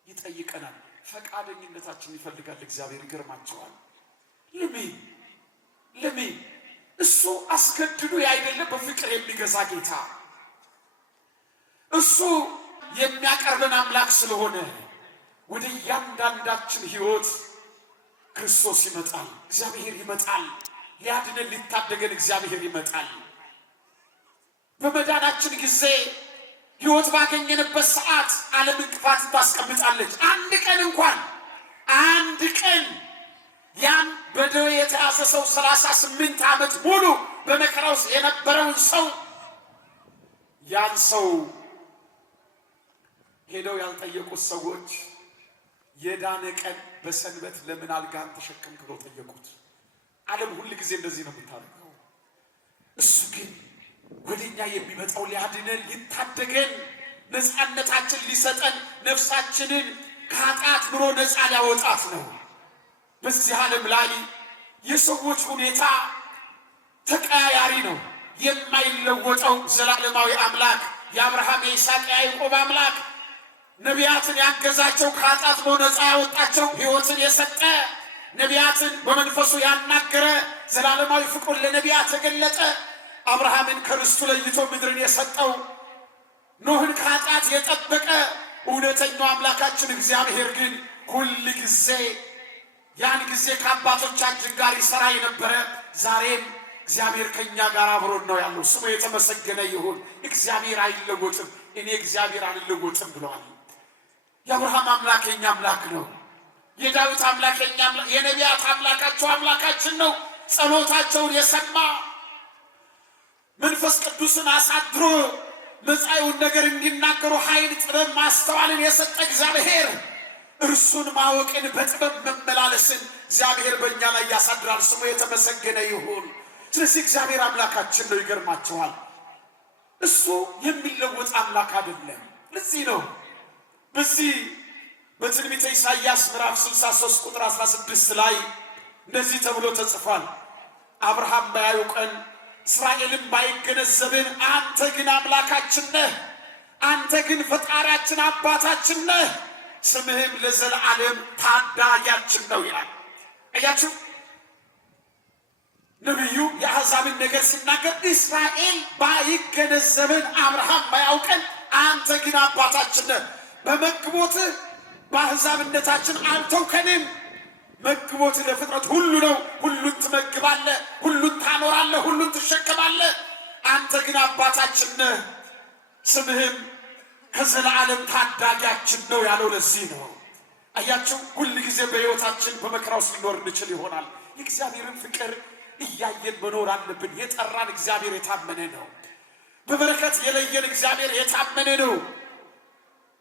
ይጠይቀናል። ፈቃደኝነታችን ይፈልጋል እግዚአብሔር። ይገርማቸዋል። ለምን? እሱ አስገድዶ ያይደለ በፍቅር የሚገዛ ጌታ፣ እሱ የሚያቀርበን አምላክ ስለሆነ ወደ እያንዳንዳችን ሕይወት ክርስቶስ ይመጣል። እግዚአብሔር ይመጣል። ሊያድነን ሊታደገን እግዚአብሔር ይመጣል። በመዳናችን ጊዜ ሕይወት ባገኘንበት ሰዓት ዓለም እንቅፋት ታስቀምጣለች። አንድ ቀን ያን በደዌ የተያዘ ሰው 38 ዓመት ሙሉ በመከራ ውስጥ የነበረውን ሰው ያን ሰው ሄደው ያልጠየቁት ሰዎች የዳነ ቀን በሰንበት ለምን አልጋን ተሸከምክ ብለው ጠየቁት። ዓለም ሁል ጊዜ እንደዚህ ነው የምታደርገው። እሱ ግን ወደኛ የሚመጣው ሊያድነን ሊታደገን ነፃነታችን ሊሰጠን ነፍሳችንን ከኃጢአት ኑሮ ነፃ ሊያወጣት ነው። በዚህ ዓለም ላይ የሰዎች ሁኔታ ተቀያያሪ ነው። የማይለወጠው ዘላለማዊ አምላክ የአብርሃም የይስሐቅ የያዕቆብ አምላክ ነቢያትን ያገዛቸው ከኃጢአት ኑሮ ነፃ ያወጣቸው ሕይወትን የሰጠ ነቢያትን በመንፈሱ ያናገረ ዘላለማዊ ፍቅሩን ለነቢያት የገለጠ አብርሃምን ከርስቱ ለይቶ ምድርን የሰጠው ኖህን ከኃጢአት የጠበቀ እውነተኛው አምላካችን እግዚአብሔር ግን ሁል ጊዜ ያን ጊዜ ከአባቶቻችን ጋር ይሰራ የነበረ ዛሬም እግዚአብሔር ከኛ ጋር አብሮን ነው ያለው። ስሙ የተመሰገነ ይሁን። እግዚአብሔር አይለወጥም። እኔ እግዚአብሔር አልለወጥም ብለዋል። የአብርሃም አምላክ የኛ አምላክ ነው። የዳዊት አምላክ የኛ አምላክ፣ የነቢያት አምላካቸው አምላካችን ነው። ጸሎታቸውን የሰማ መንፈስ ቅዱስን አሳድሮ መጻኢውን ነገር እንዲናገሩ ኃይል፣ ጥበብ፣ ማስተዋልን የሰጠ እግዚአብሔር እርሱን ማወቅን በጥበብ መመላለስን እግዚአብሔር በእኛ ላይ ያሳድራል። ስሙ የተመሰገነ ይሁን። ስለዚህ እግዚአብሔር አምላካችን ነው። ይገርማችኋል፣ እሱ የሚለወጥ አምላክ አይደለም። ለዚህ ነው በዚህ በትንቢተ ኢሳይያስ ምዕራፍ 63 ቁጥር 16 ላይ እንደዚህ ተብሎ ተጽፏል። አብርሃም ባያየው ቀን እስራኤልም ባይገነዘብን አንተ ግን አምላካችን ነህ፣ አንተ ግን ፈጣሪያችን አባታችን ነህ፣ ስምህም ለዘላለም ታዳጊያችን ነው ይላል። አያችሁ፣ ነቢዩ የአሕዛብን ነገር ሲናገር እስራኤል ባይገነዘብን አብርሃም ባያውቀን አንተ ግን አባታችን ነህ፣ በመግቦትህ በአሕዛብነታችን አልተውከንም። መግቦት ለፍጥረት ሁሉ ነው። ሁሉን ትመግባለህ፣ ሁሉን ታኖራለህ፣ ሁሉን ትሸከማለህ። አንተ ግን አባታችን ነህ፣ ስምህም ከዘላለም ታዳጊያችን ነው ያለው ለዚህ ነው። አያችሁ፣ ሁል ጊዜ በሕይወታችን በመከራ ውስጥ ሊኖር እንችል ይሆናል። የእግዚአብሔርን ፍቅር እያየን መኖር አለብን። የጠራን እግዚአብሔር የታመነ ነው። በበረከት የለየን እግዚአብሔር የታመነ ነው።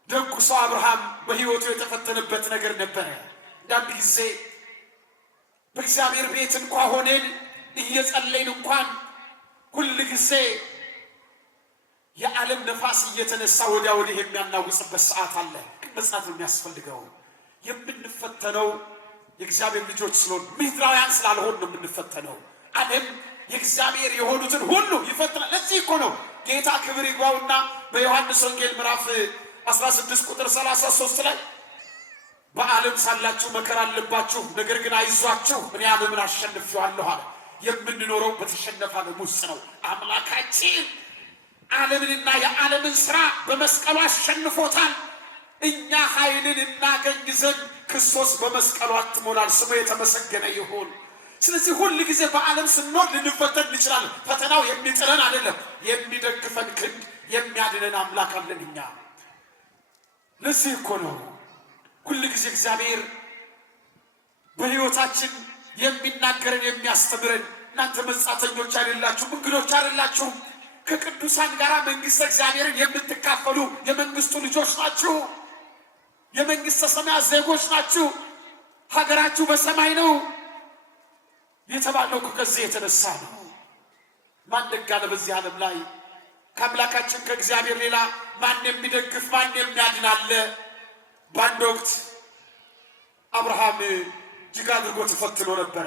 ደጉ ሰው አብርሃም በሕይወቱ የተፈተነበት ነገር ነበረ። አንዳንድ ጊዜ በእግዚአብሔር ቤት እንኳ ሆነን እየጸለይን እንኳን ሁል ጊዜ የዓለም ነፋስ እየተነሳ ወዲያ ወዲህ የሚያናውጽበት ሰዓት አለ። ግን መጽናት ነው የሚያስፈልገው። የምንፈተነው የእግዚአብሔር ልጆች ስለሆን ምድራውያን ስላልሆን ነው የምንፈተነው። ዓለም የእግዚአብሔር የሆኑትን ሁሉ ይፈትናል። ለዚህ እኮ ነው ጌታ ክብር ይግባውና በዮሐንስ ወንጌል ምዕራፍ 16 ቁጥር 33 ላይ በዓለም ሳላችሁ መከራ አለባችሁ፣ ነገር ግን አይዟችሁ እኔ ዓለምን አሸንፌዋለሁ አለ። የምንኖረው በተሸነፈ ዓለም ውስጥ ነው። አምላካችን ዓለምንና የዓለምን ሥራ በመስቀሉ አሸንፎታል። እኛ ኃይልን እናገኝ ዘንድ ክርስቶስ በመስቀሉ አትሞናል። ስሙ የተመሰገነ ይሁን። ስለዚህ ሁል ጊዜ በዓለም ስንኖር ልንፈተን እንችላለን። ፈተናው የሚጥለን አይደለም፣ የሚደግፈን ክንድ የሚያድነን አምላክ አለን እኛ። ለዚህ እኮ ነው ሁል ጊዜ እግዚአብሔር በሕይወታችን የሚናገረን የሚያስተምረን። እናንተ መጻተኞች አይደላችሁም፣ እንግዶች አይደላችሁም፣ ከቅዱሳን ጋር መንግሥተ እግዚአብሔርን የምትካፈሉ የመንግሥቱ ልጆች ናችሁ፣ የመንግሥተ ሰማያት ዜጎች ናችሁ፣ ሀገራችሁ በሰማይ ነው የተባለው ከዚህ የተነሳ ነው። ማን ደግ አለ በዚህ ዓለም ላይ? ከአምላካችን ከእግዚአብሔር ሌላ ማን የሚደግፍ ማን የሚያድን አለ? በአንድ ወቅት አብርሃም እጅግ አድርጎ ተፈትኖ ነበረ።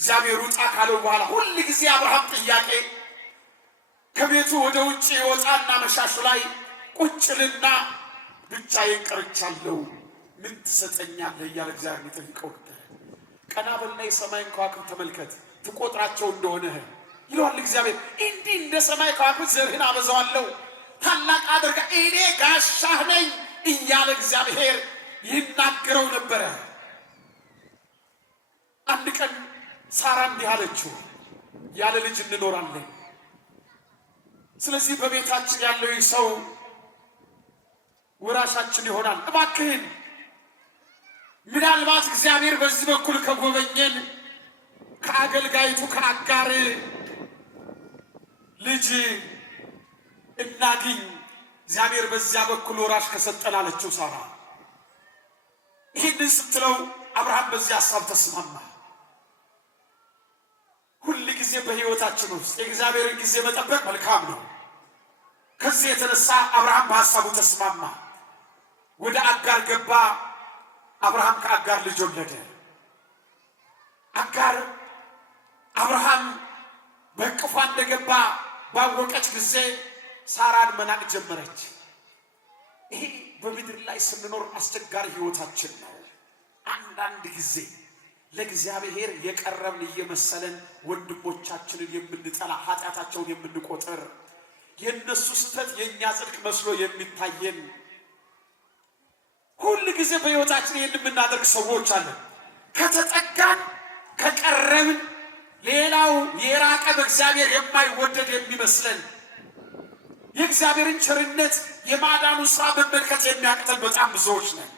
እግዚአብሔር ውጣ ካለው በኋላ ሁል ጊዜ አብርሃም ጥያቄ ከቤቱ ወደ ውጭ ይወጣና መሻሹ ላይ ቁጭልና ብቻዬን ቀርቻለሁ ምን ትሰጠኛለህ እያለ እግዚአብሔር ይጠይቀው ነበር። ቀና በልና የሰማይን ከዋክብት ተመልከት ትቆጥራቸው እንደሆነ ይለዋል እግዚአብሔር። እንዲህ እንደ ሰማይ ከዋክብት ዘርህን አበዛዋለሁ ታላቅ አድርጋ እኔ ጋሻህ ነኝ እያለ እግዚአብሔር ይናገረው ነበረ። አንድ ቀን ሳራ እንዲህ አለችው፣ ያለ ልጅ እንኖራለን። ስለዚህ በቤታችን ያለው ሰው ወራሻችን ይሆናል። እባክህን ምናልባት እግዚአብሔር በዚህ በኩል ከጎበኘን ከአገልጋይቱ ከአጋር ልጅ እናግኝ እግዚአብሔር በዚያ በኩል ወራሽ ከሰጠን አለችው ሳራ። ይህንን ስትለው አብርሃም በዚህ ሐሳብ ተስማማ። ሁል ጊዜ በሕይወታችን ውስጥ የእግዚአብሔርን ጊዜ መጠበቅ መልካም ነው። ከዚህ የተነሳ አብርሃም በሐሳቡ ተስማማ። ወደ አጋር ገባ። አብርሃም ከአጋር ልጅ ወለደ። አጋር አብርሃም በእቅፏ እንደገባ ባወቀች ጊዜ ሳራን መናቅ ጀመረች። ይሄ በምድር ላይ ስንኖር አስቸጋሪ ሕይወታችን ነው። አንዳንድ ጊዜ ለእግዚአብሔር የቀረብን እየመሰለን ወንድሞቻችንን የምንጠላ፣ ኃጢአታቸውን የምንቆጥር፣ የእነሱ ስህተት የእኛ ጽድቅ መስሎ የሚታየን ሁል ጊዜ በሕይወታችን ይህን የምናደርግ ሰዎች አለን። ከተጠጋን ከቀረብን ሌላው የራቀ በእግዚአብሔር የማይወደድ የሚመስለን የእግዚአብሔርን ቸርነት የማዳኑን ሥራ መመልከት የሚያቅተን በጣም ብዙዎች ነን።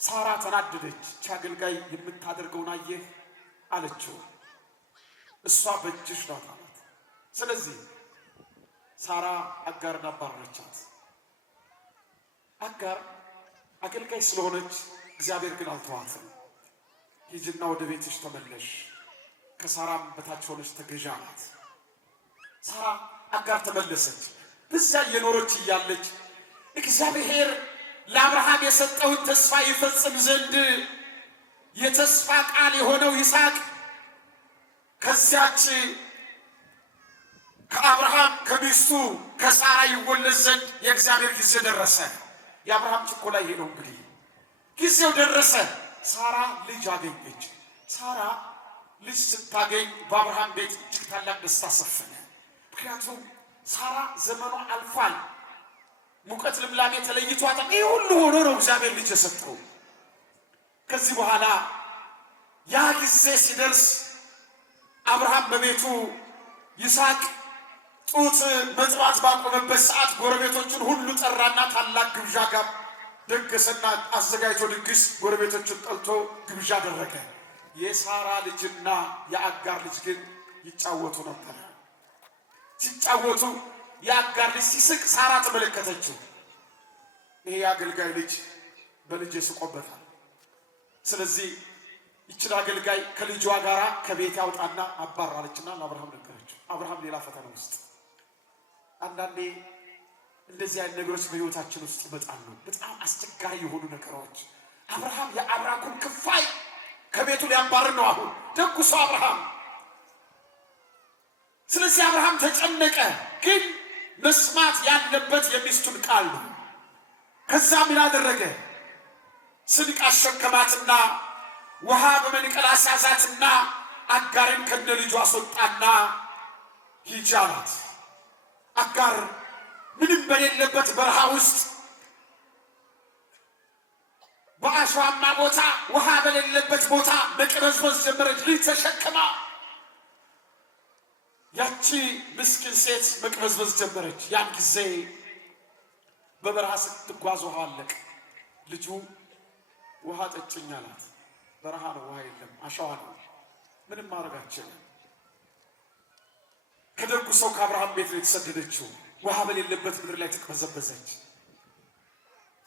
ሳራ ተናደደች። አገልጋይ የምታደርገውን አየህ አለችው። እሷ በእጅሽ ናት አላት። ስለዚህ ሳራ አጋርን አባረረቻት። አጋር አገልጋይ ስለሆነች እግዚአብሔር ግን አልተዋትም። ሂጂና ወደ ቤትሽ ተመለሽ፣ ከሳራም በታች ሆነች ተገዢ አላት። ሳራ አጋር ተመለሰች። በዚያ እየኖረች እያለች እግዚአብሔር ለአብርሃም የሰጠውን ተስፋ ይፈጽም ዘንድ የተስፋ ቃል የሆነው ይስሐቅ ከዚያች ከአብርሃም ከሚስቱ ከሳራ ይወለድ ዘንድ የእግዚአብሔር ጊዜ ደረሰ። የአብርሃም ችኮላ ይሄ ነው እንግዲህ። ጊዜው ደረሰ። ሳራ ልጅ አገኘች። ሳራ ልጅ ስታገኝ በአብርሃም ቤት እጅግ ታላቅ ደስታ ሰፈነ። ምክንያቱም ሳራ ዘመኗ አልፏል። ሙቀት ልምላሜ ተለይቷታል። ይህ ሁሉ ሆኖ ነው እግዚአብሔር ልጅ የሰጠው። ከዚህ በኋላ ያ ጊዜ ሲደርስ አብርሃም በቤቱ ይስሐቅ ጡት መጥባት ባቆመበት ሰዓት ጎረቤቶቹን ሁሉ ጠራና ታላቅ ግብዣ ጋር ደገሰና አዘጋጅቶ ድግስ ጎረቤቶቹን ጠልቶ ግብዣ አደረገ። የሳራ ልጅና የአጋር ልጅ ግን ይጫወቱ ነበር። ሲጫወቱ የአጋር ልጅ ሲስቅ ሳራ ተመለከተችው። ይሄ የአገልጋይ ልጅ በልጅ ስቆበታል። ስለዚህ ይችን አገልጋይ ከልጇ ጋር ከቤት ያውጣና አባራለችና ለአብርሃም ነገረችው። አብርሃም ሌላ ፈተና ውስጥ አንዳንዴ እንደዚህ አይነት ነገሮች በሕይወታችን ውስጥ ይመጣሉ። በጣም አስቸጋሪ የሆኑ ነገሮች። አብርሃም የአብራኩን ክፋይ ከቤቱ ሊያባር ነው አሁን ደጉ ሰው አብርሃም። ስለዚህ አብርሃም ተጨነቀ። ግን መስማት ያለበት የሚስቱን ቃል ነው። ከዛ ምን አደረገ? ስንቅ አሸከማትና ውሃ በመንቀል አስያዛትና አጋርን ከነ ልጇ አስወጣና ሂጂ አላት። አጋር ምንም በሌለበት በረሃ ውስጥ በአሸዋማ ቦታ ውሃ በሌለበት ቦታ መቅበዝበዝ ጀመረች። ልጅ ተሸክማ ያቺ ምስኪን ሴት መቅበዝበዝ ጀመረች። ያን ጊዜ በበረሃ ስትጓዝ ውሃ አለቀ። ልጁ ውሃ ጠጭኝ አላት። በረሃ ነው፣ ውሃ የለም፣ አሸዋ ነው። ምንም ማድረግ አትችልም። ከደጉ ሰው ከአብርሃም ቤት ነው የተሰደደችው። ውሃ በሌለበት ምድር ላይ ትቅበዘበዘች።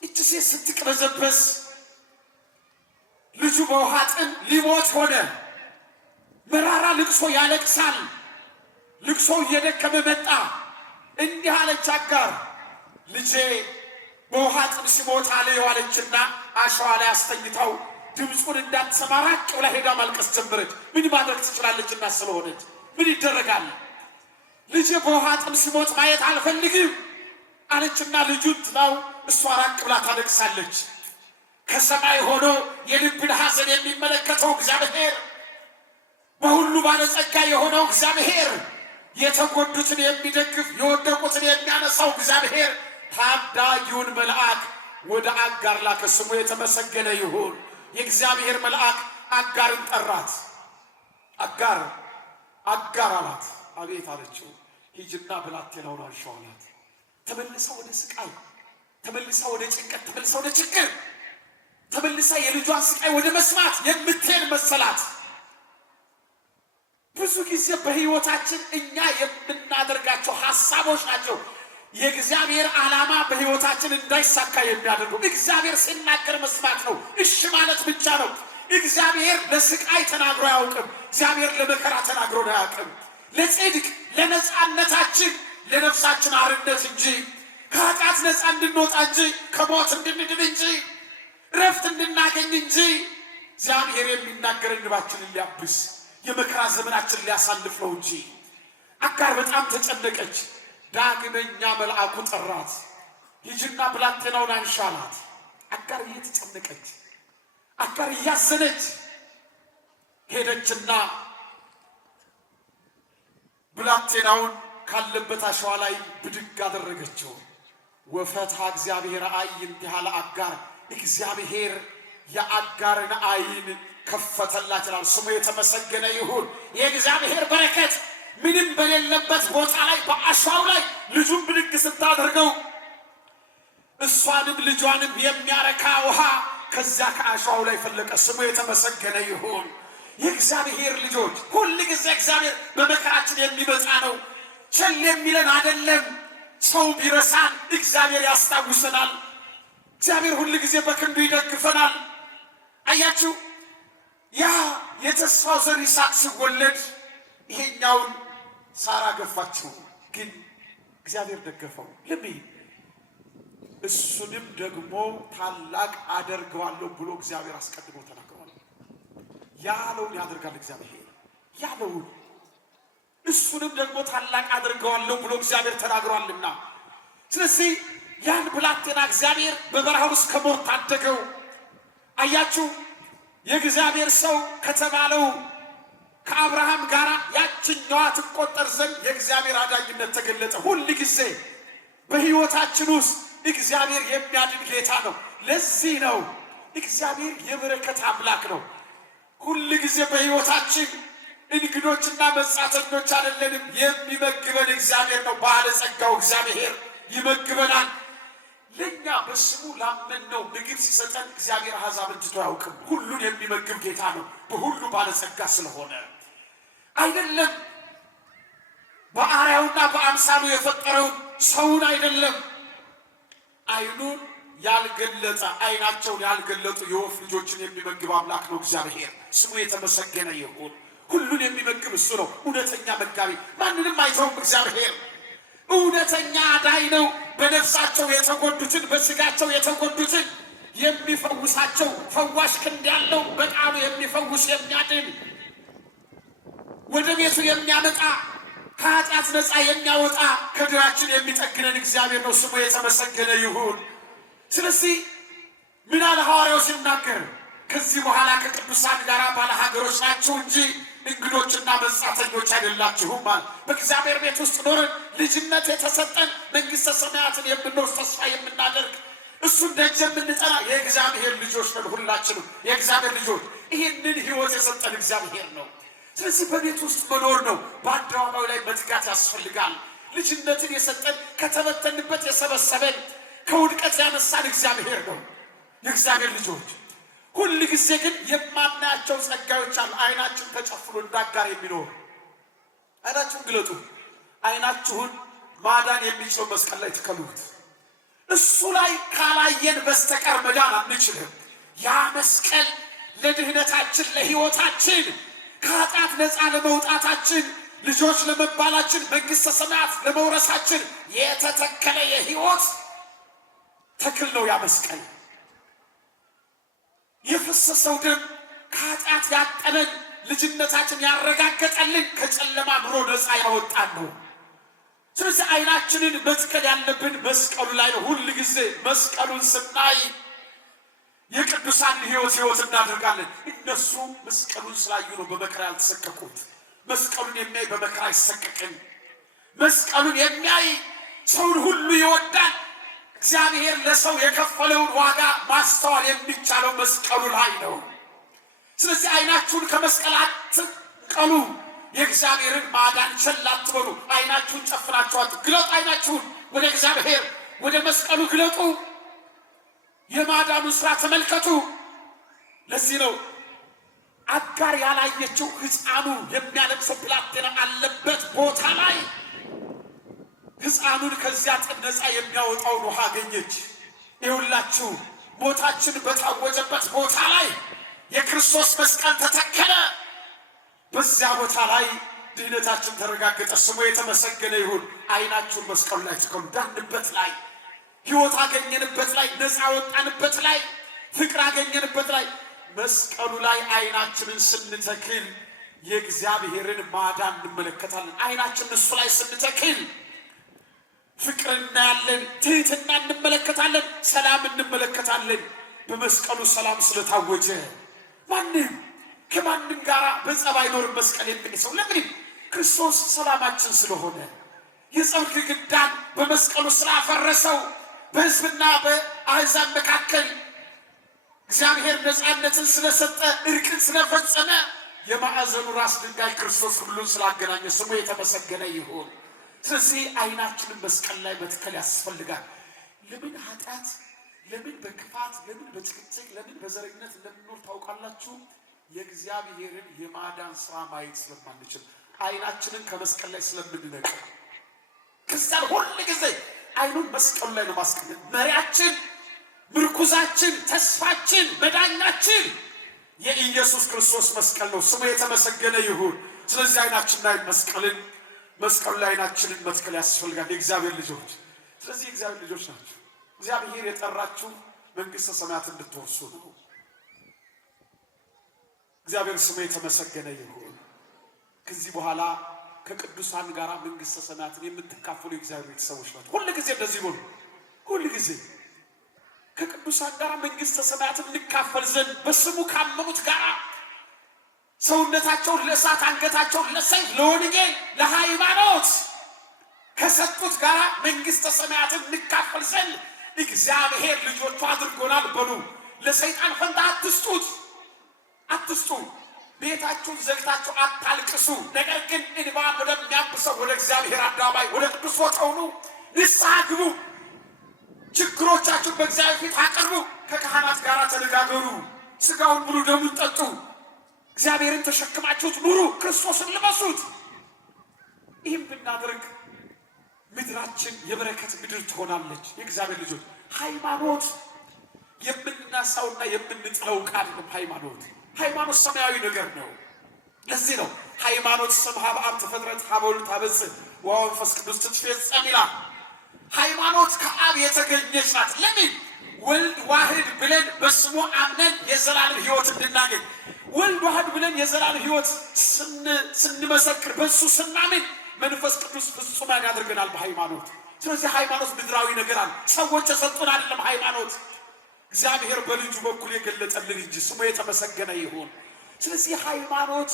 እቺ ሴት ስትቅበዘበዝ ልጁ በውሃ ጥም ሊሞት ሆነ። መራራ ልቅሶ ያለቅሳል። ልቅሶው እየደከመ መጣ። እንዲህ አለች አጋር፣ ልጄ በውሃ ጥም ሲሞት አለ የዋለችና አሸዋ ላይ አስተኝታው ድምፁን እንዳትሰማ ራቅ ብላ ሄዳ ማልቀስ ጀመረች። ምን ማድረግ ትችላለችና ስለሆነች ምን ይደረጋል? ልጄ በውሃ ጥም ሲሞት ማየት አልፈልግም አለችና ልጁን ትታው እሷ ራቅ ብላ ታለቅሳለች። ከሰማይ ሆኖ የልብን ሐዘን የሚመለከተው እግዚአብሔር፣ በሁሉ ባለጸጋ የሆነው እግዚአብሔር፣ የተጎዱትን የሚደግፍ የወደቁትን የሚያነሳው እግዚአብሔር ታዳጊውን መልአክ ወደ አጋር ላከ። ስሙ የተመሰገነ ይሁን። የእግዚአብሔር መልአክ አጋርን ጠራት። አጋር አላት። አቤት አለችው። ሂጅና ብላቴናውን አንሺው አላት። ተመልሳ ወደ ስቃይ፣ ተመልሳ ወደ ጭንቀት፣ ተመልሳ ወደ ችግር ተመልሳ የልጇን ስቃይ ወደ መስማት የምትሄድ መሰላት። ብዙ ጊዜ በሕይወታችን እኛ የምናደርጋቸው ሐሳቦች ናቸው የእግዚአብሔር ዓላማ በሕይወታችን እንዳይሳካ የሚያደርገው። እግዚአብሔር ሲናገር መስማት ነው፣ እሺ ማለት ብቻ ነው። እግዚአብሔር ለስቃይ ተናግሮ አያውቅም። እግዚአብሔር ለመከራ ተናግሮ አያውቅም። ለጽድቅ፣ ለነጻነታችን፣ ለነፍሳችን አርነት እንጂ ከኃጢአት ነጻ እንድንወጣ እንጂ ከሞት እንድንድን እንጂ ረፍት እንድናገኝ እንጂ እግዚአብሔር የሚናገር እንባችንን ሊያብስ የመከራ ዘመናችን ሊያሳልፍ ነው እንጂ። አጋር በጣም ተጨነቀች። ዳግመኛ መልአኩ ጠራት። ሂጂና ብላቴናውን አንሺ አላት። አጋር እየተጨነቀች፣ አጋር እያዘነች ሄደችና ብላቴናውን ካለበት አሸዋ ላይ ብድግ አደረገችው። ወፈትሐ እግዚአብሔር አይን ያለ አጋር እግዚአብሔር የአጋርን አይን ከፈተላት ይላል። ስሙ የተመሰገነ ይሁን። የእግዚአብሔር በረከት ምንም በሌለበት ቦታ ላይ በአሸዋው ላይ ልጁን ብድግ ስታደርገው እሷንም ልጇንም የሚያረካ ውሃ ከዚያ ከአሸዋው ላይ ፈለቀ። ስሙ የተመሰገነ ይሁን። የእግዚአብሔር ልጆች ሁል ጊዜ እግዚአብሔር በመከራችን የሚመጣ ነው። ቸል የሚለን አይደለም። ሰው ቢረሳን እግዚአብሔር ያስታውሰናል። እግዚአብሔር ሁል ጊዜ በክንዱ ይደግፈናል። አያችሁ፣ ያ የተስፋው ዘር ይስሐቅ ሲወለድ ይሄኛውን ሳራ ገፋችው፣ ግን እግዚአብሔር ደገፈው። ለምን? እሱንም ደግሞ ታላቅ አደርገዋለሁ ብሎ እግዚአብሔር አስቀድሞ ተናግሯል። ያለውን ያደርጋል እግዚአብሔር ያለውን። እሱንም ደግሞ ታላቅ አደርገዋለሁ ብሎ እግዚአብሔር ተናግሯልና፣ ስለዚህ ያን ብላቴና እግዚአብሔር በበረሃ ውስጥ ከሞት ታደገው። አያችሁ፣ የእግዚአብሔር ሰው ከተባለው ከአብርሃም ጋር ያችኛዋ ትቆጠር ዘንድ የእግዚአብሔር አዳኝነት ተገለጠ። ሁል ጊዜ በሕይወታችን ውስጥ እግዚአብሔር የሚያድን ጌታ ነው። ለዚህ ነው እግዚአብሔር የበረከት አምላክ ነው። ሁል ጊዜ በሕይወታችን እንግዶችና መጻተኞች አይደለንም። የሚመግበን እግዚአብሔር ነው። ባለጸጋው እግዚአብሔር ይመግበናል። ለኛ በስሙ ላመንነው ምግብ ሲሰጠን እግዚአብሔር አሕዛብን ትቶ አያውቅም። ሁሉን የሚመግብ ጌታ ነው። በሁሉ ባለጸጋ ስለሆነ አይደለም። በአርአያውና በአምሳሉ የፈጠረውን ሰውን አይደለም። ዓይኑን ያልገለጠ ዓይናቸውን ያልገለጡ የወፍ ልጆችን የሚመግብ አምላክ ነው እግዚአብሔር። ስሙ የተመሰገነ ይሁን። ሁሉን የሚመግብ እሱ ነው። እውነተኛ መጋቢ፣ ማንንም አይተውም እግዚአብሔር። እውነተኛ አዳኝ ነው። በነፍሳቸው የተጎዱትን በስጋቸው የተጎዱትን የሚፈውሳቸው ፈዋሽ ክንድ ያለው በቃሉ የሚፈውስ የሚያድን ወደ ቤቱ የሚያመጣ ከኃጢአት ነፃ የሚያወጣ ከድራችን የሚጠግነን እግዚአብሔር ነው። ስሙ የተመሰገነ ይሁን። ስለዚህ ምን አለ ሐዋርያው ሲናገር? ከዚህ በኋላ ከቅዱሳን ጋር ባለ ሀገሮች ናችሁ እንጂ እንግዶችና መጻተኞች አይደላችሁም ማለት። በእግዚአብሔር ቤት ውስጥ ኖረን ልጅነት የተሰጠን መንግሥተ ሰማያትን የምንወርስ ተስፋ የምናደርግ እሱን ደጅ የምንጠራ የእግዚአብሔር ልጆች ነን። ሁላችንም የእግዚአብሔር ልጆች፣ ይህንን ሕይወት የሰጠን እግዚአብሔር ነው። ስለዚህ በቤት ውስጥ መኖር ነው። በአደባባዩ ላይ መትጋት ያስፈልጋል። ልጅነትን የሰጠን ከተበተንበት የሰበሰበን ከውድቀት ያነሳን እግዚአብሔር ነው። የእግዚአብሔር ልጆች ሁል ጊዜ ግን የማናያቸው ጸጋዮች አሉ። ዓይናችን ተጨፍኖ እንዳጋር የሚኖር ዓይናችሁን ግለጡ። ዓይናችሁን ማዳን የሚችለው መስቀል ላይ ትከሉት። እሱ ላይ ካላየን በስተቀር መዳን አንችልም። ያ መስቀል ለድህነታችን፣ ለሕይወታችን፣ ከኃጢአት ነፃ ለመውጣታችን፣ ልጆች ለመባላችን፣ መንግሥተ ሰማያት ለመውረሳችን የተተከለ የሕይወት ተክል ነው። ያ መስቀል የፈሰሰው ደም ከኃጢአት ያጠበን፣ ልጅነታችን ያረጋገጠልን፣ ከጨለማ ኑሮ ነፃ ያወጣን ነው። ስለዚህ ዓይናችንን መትከል ያለብን መስቀሉ ላይ ነው። ሁል ጊዜ መስቀሉን ስናይ የቅዱሳን ሕይወት እናደርጋለን። እነሱ መስቀሉን ስላዩ ነው በመከራ ያልተሰቀቁት። መስቀሉን የሚያይ በመከራ አይሰቀቅም። መስቀሉን የሚያይ ሰውን ሁሉ ይወዳል። እግዚአብሔር ለሰው የከፈለውን ዋጋ ማስተዋል የሚቻለው መስቀሉ ላይ ነው። ስለዚህ ዓይናችሁን ከመስቀል አትንቀሉ። የእግዚአብሔርን ማዳን ቸል አትበሉ። ዓይናችሁን ጨፍናችሁ ግለጡ። ዓይናችሁን ወደ እግዚአብሔር ወደ መስቀሉ ግለጡ። የማዳኑ ሥራ ተመልከቱ። ለዚህ ነው አጋር ያላየችው ሕፃኑ የሚያለቅሰው ብላቴና አለበት ቦታ ላይ ሕፃኑን ከዚያ ጥም ነፃ የሚያወጣውን ውሃ አገኘች። ይሁላችሁ ሞታችን በታወጀበት ቦታ ላይ የክርስቶስ መስቀል ተተከለ። በዚያ ቦታ ላይ ድህነታችን ተረጋገጠ። ስሙ የተመሰገነ ይሁን። አይናችሁን መስቀሉ ላይ ትከሉ። ዳንበት ላይ ሕይወት አገኘንበት ላይ ነፃ ወጣንበት ላይ ፍቅር አገኘንበት ላይ መስቀሉ ላይ አይናችንን ስንተክል የእግዚአብሔርን ማዳን እንመለከታለን። አይናችንን እሱ ላይ ስንተክል ፍቅር እናያለን፣ ትህትና እንመለከታለን፣ ሰላም እንመለከታለን። በመስቀሉ ሰላም ስለታወጀ ማንም ከማንም ጋር በጸብ አይኖርም። መስቀል የሚሰው ለምን? ክርስቶስ ሰላማችን ስለሆነ የጸብ ግድግዳን በመስቀሉ ስላፈረሰው በሕዝብና በአሕዛብ መካከል እግዚአብሔር ነፃነትን ስለሰጠ እርቅን ስለፈጸመ የማዕዘኑ ራስ ድንጋይ ክርስቶስ ሁሉን ስላገናኘ ስሙ የተመሰገነ ይሁን። ስለዚህ አይናችንን መስቀል ላይ መትከል ያስፈልጋል። ለምን ኃጢአት፣ ለምን በክፋት፣ ለምን በጭቅጭቅ፣ ለምን በዘረኝነት እንደምንኖር ታውቃላችሁ? የእግዚአብሔርን የማዳን ስራ ማየት ስለማንችል አይናችንን ከመስቀል ላይ ስለምንነቅ ክርስቲያን ሁል ጊዜ አይኑን መስቀሉ ላይ ነው ማስቀመጥ። መሪያችን፣ ምርኩዛችን፣ ተስፋችን፣ መዳኛችን የኢየሱስ ክርስቶስ መስቀል ነው። ስሙ የተመሰገነ ይሁን። ስለዚህ አይናችን ላይ መስቀሉ ላይ አይናችንን መትከል ያስፈልጋል። የእግዚአብሔር ልጆች፣ ስለዚህ የእግዚአብሔር ልጆች ናቸው። እግዚአብሔር የጠራችሁ መንግሥተ ሰማያት እንድትወርሱ ነው። እግዚአብሔር ስሙ የተመሰገነ ይሁን። ከዚህ በኋላ ከቅዱሳን ጋር መንግሥተ ሰማያትን የምትካፈሉ የእግዚአብሔር ቤተሰቦች ናቸው። ሁል ጊዜ እንደዚህ ሆኑ። ሁል ጊዜ ከቅዱሳን ጋር መንግሥተ ሰማያትን እንካፈል ዘንድ በስሙ ካመኑት ጋር ሰውነታቸውን ለእሳት አንገታቸውን ለሰይፍ ለወንጌል ለሃይማኖት ከሰጡት ጋር መንግሥተ ሰማያትን እንካፈል ዘንድ እግዚአብሔር ልጆቹ አድርጎናል በሉ። ለሰይጣን ፈንታ አትስጡ። ቤታችሁን ዘግታችሁ አታልቅሱ። ነገር ግን እንባን ወደሚያብሰው ወደ እግዚአብሔር አደባባይ ወደ ቅዱስ ቦታው ኑ። ንስሐ ግቡ። ችግሮቻችሁን በእግዚአብሔር ፊት አቅርቡ። ከካህናት ጋር ተነጋገሩ። ሥጋውን ብሉ፣ ደሙን ጠጡ። እግዚአብሔርን ተሸክማችሁት ኑሩ። ክርስቶስን ልበሱት። ይህም ብናደርግ ምድራችን የበረከት ምድር ትሆናለች። የእግዚአብሔር ልጆች ሃይማኖት የምንናሳውና የምንጥለው ቃል ነው። ሃይማኖት ሰማያዊ ነገር ነው። ለዚህ ነው ሃይማኖት ስምሃ በአብ ተፈጥረት ሀበውልት አበጽሕ ወመንፈስ ቅዱስ ትትፌጸም ይላል። ሃይማኖት ከአብ የተገኘች ናት። ለምን? ወልድ ዋህድ ብለን በስሙ አምነን የዘላለም ሕይወት እንድናገኝ ወልድ ዋህድ ብለን የዘላለም ሕይወት ስንመሰክር በሱ ስናምን መንፈስ ቅዱስ ፍጹማን ያደርገናል በሃይማኖት። ስለዚህ ሃይማኖት ምድራዊ ነገር አለ። ሰዎች የሰጡን አይደለም። ሃይማኖት እግዚአብሔር በልጁ በኩል የገለጠልን እንጂ ስሙ የተመሰገነ ይሁን። ስለዚህ ሃይማኖት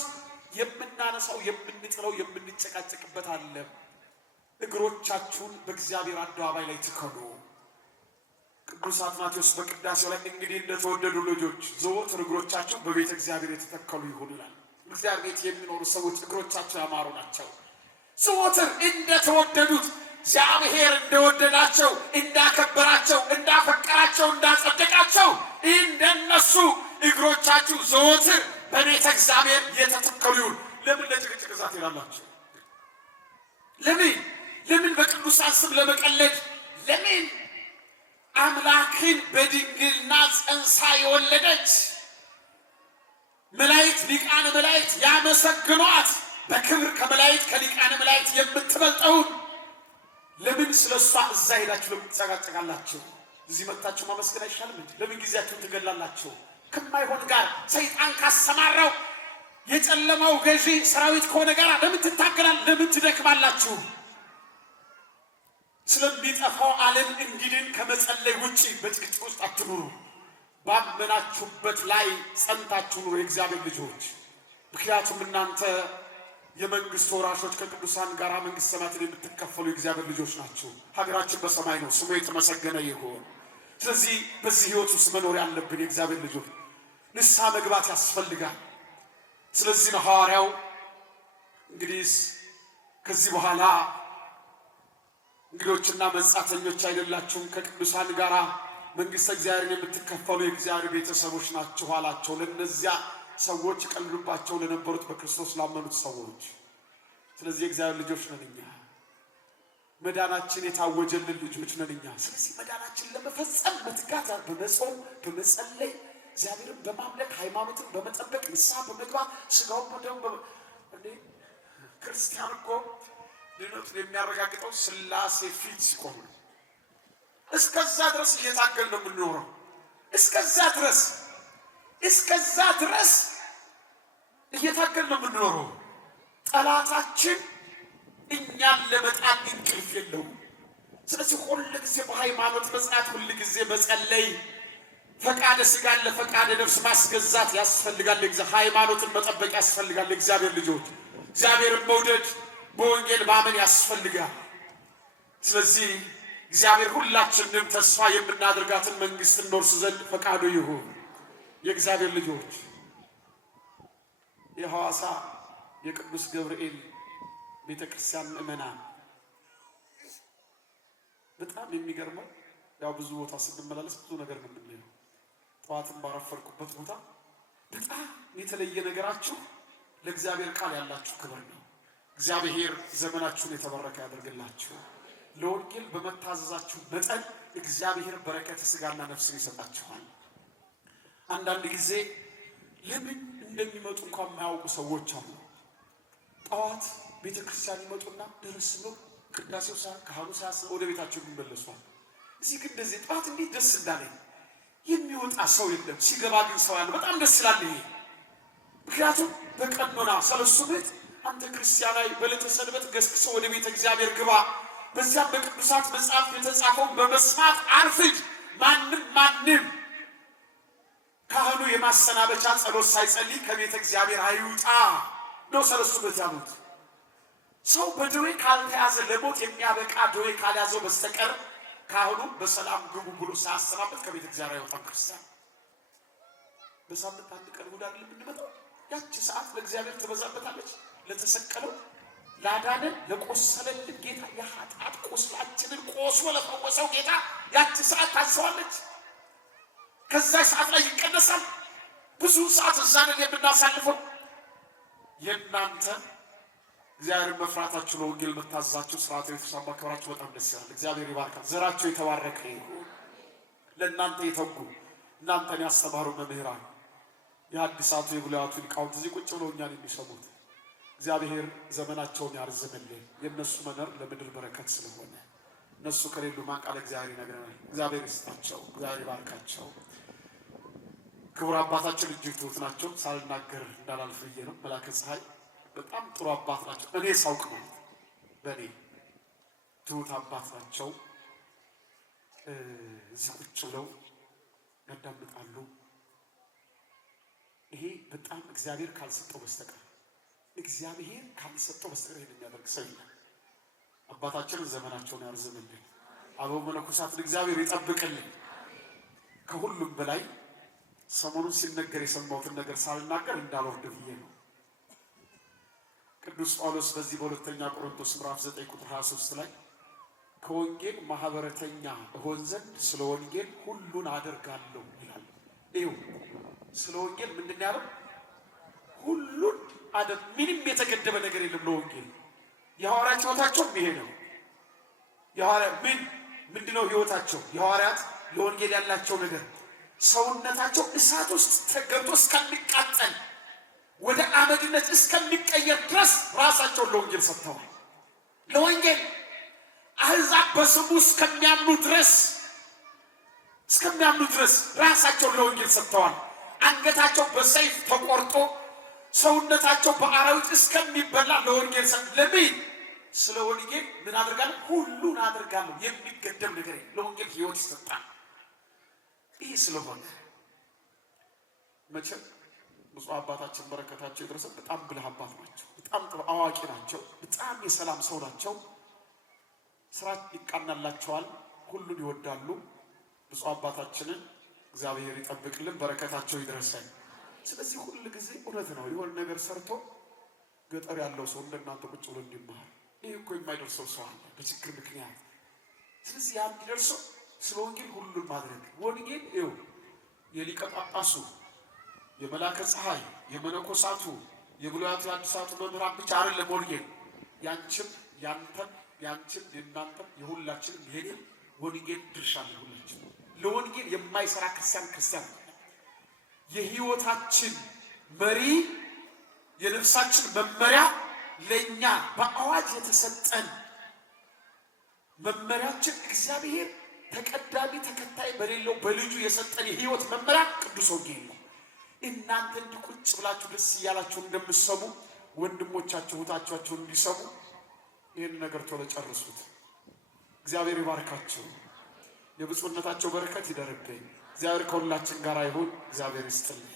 የምናነሳው የምንጥለው የምንጨቃጨቅበት አለ። እግሮቻችሁን በእግዚአብሔር አደባባይ ላይ ትከሉ። ቅዱስ አትናቴዎስ በቅዳሴው ላይ እንግዲህ እንደተወደዱ ልጆች ዘወትር እግሮቻቸው በቤተ እግዚአብሔር የተተከሉ ይሁን ይላል። እግዚአብሔር ቤት የሚኖሩ ሰዎች እግሮቻቸው ያማሩ ናቸው። ዘወትር እንደተወደዱት እግዚአብሔር እንደወደዳቸው፣ እንዳከበራቸው፣ እንዳፈቀራቸው፣ እንዳጸደቃቸው እንደነሱ እግሮቻችሁ ዘወትር በቤተ እግዚአብሔር የተተከሉ ይሁን። ለምን ለጭቅጭቅ እዛት ይላላችሁ? ለምን በቅዱሳን ስም ለመቀለድ? ለምን አምላክን በድንግልና ጸንሳ የወለደች መላእክት ሊቃነ መላእክት ያመሰግኗት በክብር ከመላእክት ከሊቃነ መላእክት የምትበልጠውን ለምን ስለሷ እዛ ሄዳችሁ ለምን ትጨቃጨቃላችሁ? እዚህ መጥታችሁ ማመስገን አይሻልም እንዴ? ለምን ጊዜያችሁን ትገላላችሁ? ከማይሆን ጋር ሰይጣን ካሰማራው የጨለማው ገዢ ሰራዊት ከሆነ ጋር ለምን ትታገላል? ለምን ትደክማላችሁ? ስለሚጠፋው ዓለም እንዲድን ከመጸለይ ውጪ በጭቅጭቅ ውስጥ አትኑሩ። ባመናችሁበት ላይ ጸንታችሁ ኑሩ የእግዚአብሔር ልጆች። ምክንያቱም እናንተ የመንግስት ወራሾች ከቅዱሳን ጋር መንግስት ሰማያትን የምትከፈሉ የእግዚአብሔር ልጆች ናቸው። ሀገራችን በሰማይ ነው። ስሙ የተመሰገነ ይሁን። ስለዚህ በዚህ ህይወት ውስጥ መኖር ያለብን የእግዚአብሔር ልጆች ንስሐ መግባት ያስፈልጋል። ስለዚህ ነው ሐዋርያው እንግዲህ ከዚህ በኋላ እንግዶችና መጻተኞች አይደላችሁም፣ ከቅዱሳን ጋር መንግሥተ እግዚአብሔርን የምትከፈሉ የእግዚአብሔር ቤተሰቦች ናችሁ አላቸው። ለእነዚያ ሰዎች ቀልዱባቸው ለነበሩት በክርስቶስ ላመኑት ሰዎች። ስለዚህ የእግዚአብሔር ልጆች ነን እኛ። መዳናችን የታወጀልን ልጆች ነን እኛ። ስለዚህ መዳናችን ለመፈጸም መትጋት፣ በመጾም በመጸለይ እግዚአብሔርን በማምለክ ሃይማኖትን በመጠበቅ ንስሐ በመግባት ሥጋውን በደሙ ክርስቲያን እኮ ድነቱን የሚያረጋግጠው ሥላሴ ፊት ሲቆም ነው። እስከዛ ድረስ እየታገል ነው የምንኖረው። እስከዛ ድረስ እየታገል ነው የምንኖረው። ጠላታችን እኛን ለመጣል እንቅልፍ የለውም። ስለዚህ ሁል ጊዜ በሃይማኖት መጽናት፣ ሁል ጊዜ መጸለይ፣ ፈቃደ ሥጋን ለፈቃደ ነፍስ ማስገዛት ያስፈልጋል። ሃይማኖትን መጠበቅ ያስፈልጋል። እግዚአብሔር ልጆች እግዚአብሔርን መውደድ በወንጌል ማመን ያስፈልጋል። ስለዚህ እግዚአብሔር ሁላችንም ተስፋ የምናደርጋትን መንግሥት እንወርስ ዘንድ ፈቃዱ ይሁን። የእግዚአብሔር ልጆች የሐዋሳ የቅዱስ ገብርኤል ቤተክርስቲያን ምእመናን በጣም የሚገርመው ያው ብዙ ቦታ ስንመላለስ ብዙ ነገር ነው የምንለው። ጠዋትን ባረፈርኩበት ቦታ በጣም የተለየ ነገራችሁ ለእግዚአብሔር ቃል ያላችሁ ክብር ነው። እግዚአብሔር ዘመናችሁን የተባረከ ያደርግላችሁ። ለወንጌል በመታዘዛችሁ መጠን እግዚአብሔር በረከተ ሥጋና ነፍስን ይሰጣችኋል። አንዳንድ ጊዜ ለምን እንደሚመጡ እንኳን የማያውቁ ሰዎች አሉ። ጠዋት ቤተ ክርስቲያን ይመጡና ደረስ ብለው ቅዳሴው ካህኑ ሳያስብ ወደ ቤታቸው የሚመለሷል። እዚህ ግን እንደዚህ ጠዋት እንዴት ደስ እንዳለኝ የሚወጣ ሰው የለም። ሲገባ ግን ሰው ያለ በጣም ደስ ይላል። ይሄ ምክንያቱም በቀኖና ሰለስቱ ምዕት አንተ ክርስቲያናዊ በዕለተ ሰንበት ገስግሰው ወደ ቤተ እግዚአብሔር ግባ፣ በዚያም በቅዱሳት መጽሐፍ የተጻፈውን በመስማት አርፍድ። ማንም ካህኑ የማሰናበቻ ጸሎት ሳይጸልይ ከቤተ እግዚአብሔር አይውጣ ነው ሰለስቱ ምዕት ያሉት። ሰው በደዌ ካልተያዘ ለሞት የሚያበቃ ደዌ ካልያዘው በስተቀር ካህኑ በሰላም ግቡ ብሎ ሳያሰናበት ከቤተ እግዚአብሔር አይወጣም። ክርስቲያን በሳምንት አንድ ቀን እሑድ አይደለም የምንመጣው። ያቺ ሰዓት ለእግዚአብሔር ትበዛበታለች። ለተሰቀለው ላዳነን ለቆሰለልን ጌታ የኃጢአት ቁስላችንን ቆስሎ ለፈወሰው ጌታ ያቺ ሰዓት ታስባለች። ከዛ ሰዓት ላይ ይቀነሳል። ብዙ ሰዓት እዛ ነን የምናሳልፈው። የእናንተ እግዚአብሔር መፍራታችሁ ለወንጌል መታዘዛችሁ ስርዓተ ቤተክርስቲያን ማክበራችሁ በጣም ደስ ይላል። እግዚአብሔር ይባርካል። ዘራችሁ የተባረከ ይሁን። ለእናንተ የተጉ እናንተን ያስተማሩ መምህራን የሐዲሳቱ የብሉያቱ ሊቃውንት እዚህ ቁጭ ብለው እኛን የሚሰሙት እግዚአብሔር ዘመናቸውን ያርዝምልን። የእነሱ መኖር ለምድር በረከት ስለሆነ እነሱ ከሌሉ ማን ቃል እግዚአብሔር ይነግረናል። እግዚአብሔር ይስጣቸው፣ እግዚአብሔር ይባርካቸው። ክቡር አባታችን እጅግ ትሁት ናቸው። ሳልናገር እንዳላልፍ ብዬ ነው። መላከ ፀሐይ በጣም ጥሩ አባት ናቸው። እኔ ሳውቅ ነው በእኔ ትሁት አባት ናቸው። እዚህ ቁጭ ብለው ያዳምጣሉ። ይሄ በጣም እግዚአብሔር ካልሰጠው በስተቀር ይህን የሚያደርግ ሰው የለም። አባታችንን ዘመናቸውን ያርዝምልን። አበው መነኮሳትን እግዚአብሔር ይጠብቅልን። ከሁሉም በላይ ሰሞኑን ሲነገር የሰማሁትን ነገር ሳልናገር እንዳልወርድ ብዬ ነው። ቅዱስ ጳውሎስ በዚህ በሁለተኛ ቆሮንቶስ ምዕራፍ 9 ቁጥር 23 ላይ ከወንጌል ማህበረተኛ እሆን ዘንድ ስለ ወንጌል ሁሉን አደርጋለሁ ይላል። ይኸው ስለ ወንጌል ምንድን ያለው? ሁሉን ምንም የተገደበ ነገር የለም ለወንጌል። የሐዋርያት ሕይወታቸውም ይሄ ነው። ምንድነው ሕይወታቸው? የሐዋርያት ለወንጌል ያላቸው ነገር ሰውነታቸው እሳት ውስጥ ተገብቶ እስከሚቃጠል ወደ አመድነት እስከሚቀየር ድረስ ራሳቸውን ለወንጌል ሰጥተዋል። ለወንጌል አሕዛብ በስሙ እስከሚያምኑ ድረስ ራሳቸውን ለወንጌል ሰጥተዋል። አንገታቸው በሰይፍ ተቆርጦ ሰውነታቸው በአራዊት እስከሚበላ ለወንጌል ለምን? ስለ ወንጌል ምን አደርጋለሁ? ሁሉን አደርጋለሁ። የሚገደም ነገር ለወንጌል ሕይወት ይሰጣል። ይህ ስለሆነ መቼም ብፁዕ አባታችን በረከታቸው የደረሰ በጣም ብልህ አባት ናቸው። በጣም አዋቂ ናቸው። በጣም የሰላም ሰው ናቸው። ስራ ይቃናላቸዋል። ሁሉን ይወዳሉ። ብፁዕ አባታችንን እግዚአብሔር ይጠብቅልን፣ በረከታቸው ይድረሰን። ስለዚህ ሁሉ ጊዜ እውነት ነው የሆነ ነገር ሰርቶ ገጠር ያለው ሰው እንደናንተ ቁጭ ብሎ እንዲማር ይህ እኮ የማይደርሰው ሰው አለ በችግር ምክንያት። ስለዚህ ያ እንዲደርሰው ስለ ወንጌል ሁሉን ማድረግ። ወንጌል ይኸው የሊቀ ጳጳሱ፣ የመላከ ፀሐይ፣ የመነኮሳቱ፣ የብሉያቱ የአዲሳቱ መምህራን ብቻ አይደለም ወንጌል። ያንቺም ያንተም ያንቺም የእናንተም የሁላችንም የኔም ወንጌል ድርሻ ነው። ሁላችን ለወንጌል የማይሰራ ክርስቲያን የህይወታችን መሪ የነፍሳችን መመሪያ ለኛ በአዋጅ የተሰጠን መመሪያችን እግዚአብሔር ተቀዳሚ ተከታይ በሌለው በልጁ የሰጠን የህይወት መመሪያ ቅዱስ ወንጌል ነው። እናንተ እንዲቁጭ ብላችሁ ደስ እያላችሁ እንደምትሰሙ ወንድሞቻችሁ እህቶቻችሁ እንዲሰሙ ይህን ነገር ቶሎ ጨርሱት። እግዚአብሔር ይባርካችሁ። የብፁዕነታቸው በረከት ይደርብኝ። እግዚአብሔር ከሁላችን ጋር ይሁን። እግዚአብሔር ይስጥልኝ።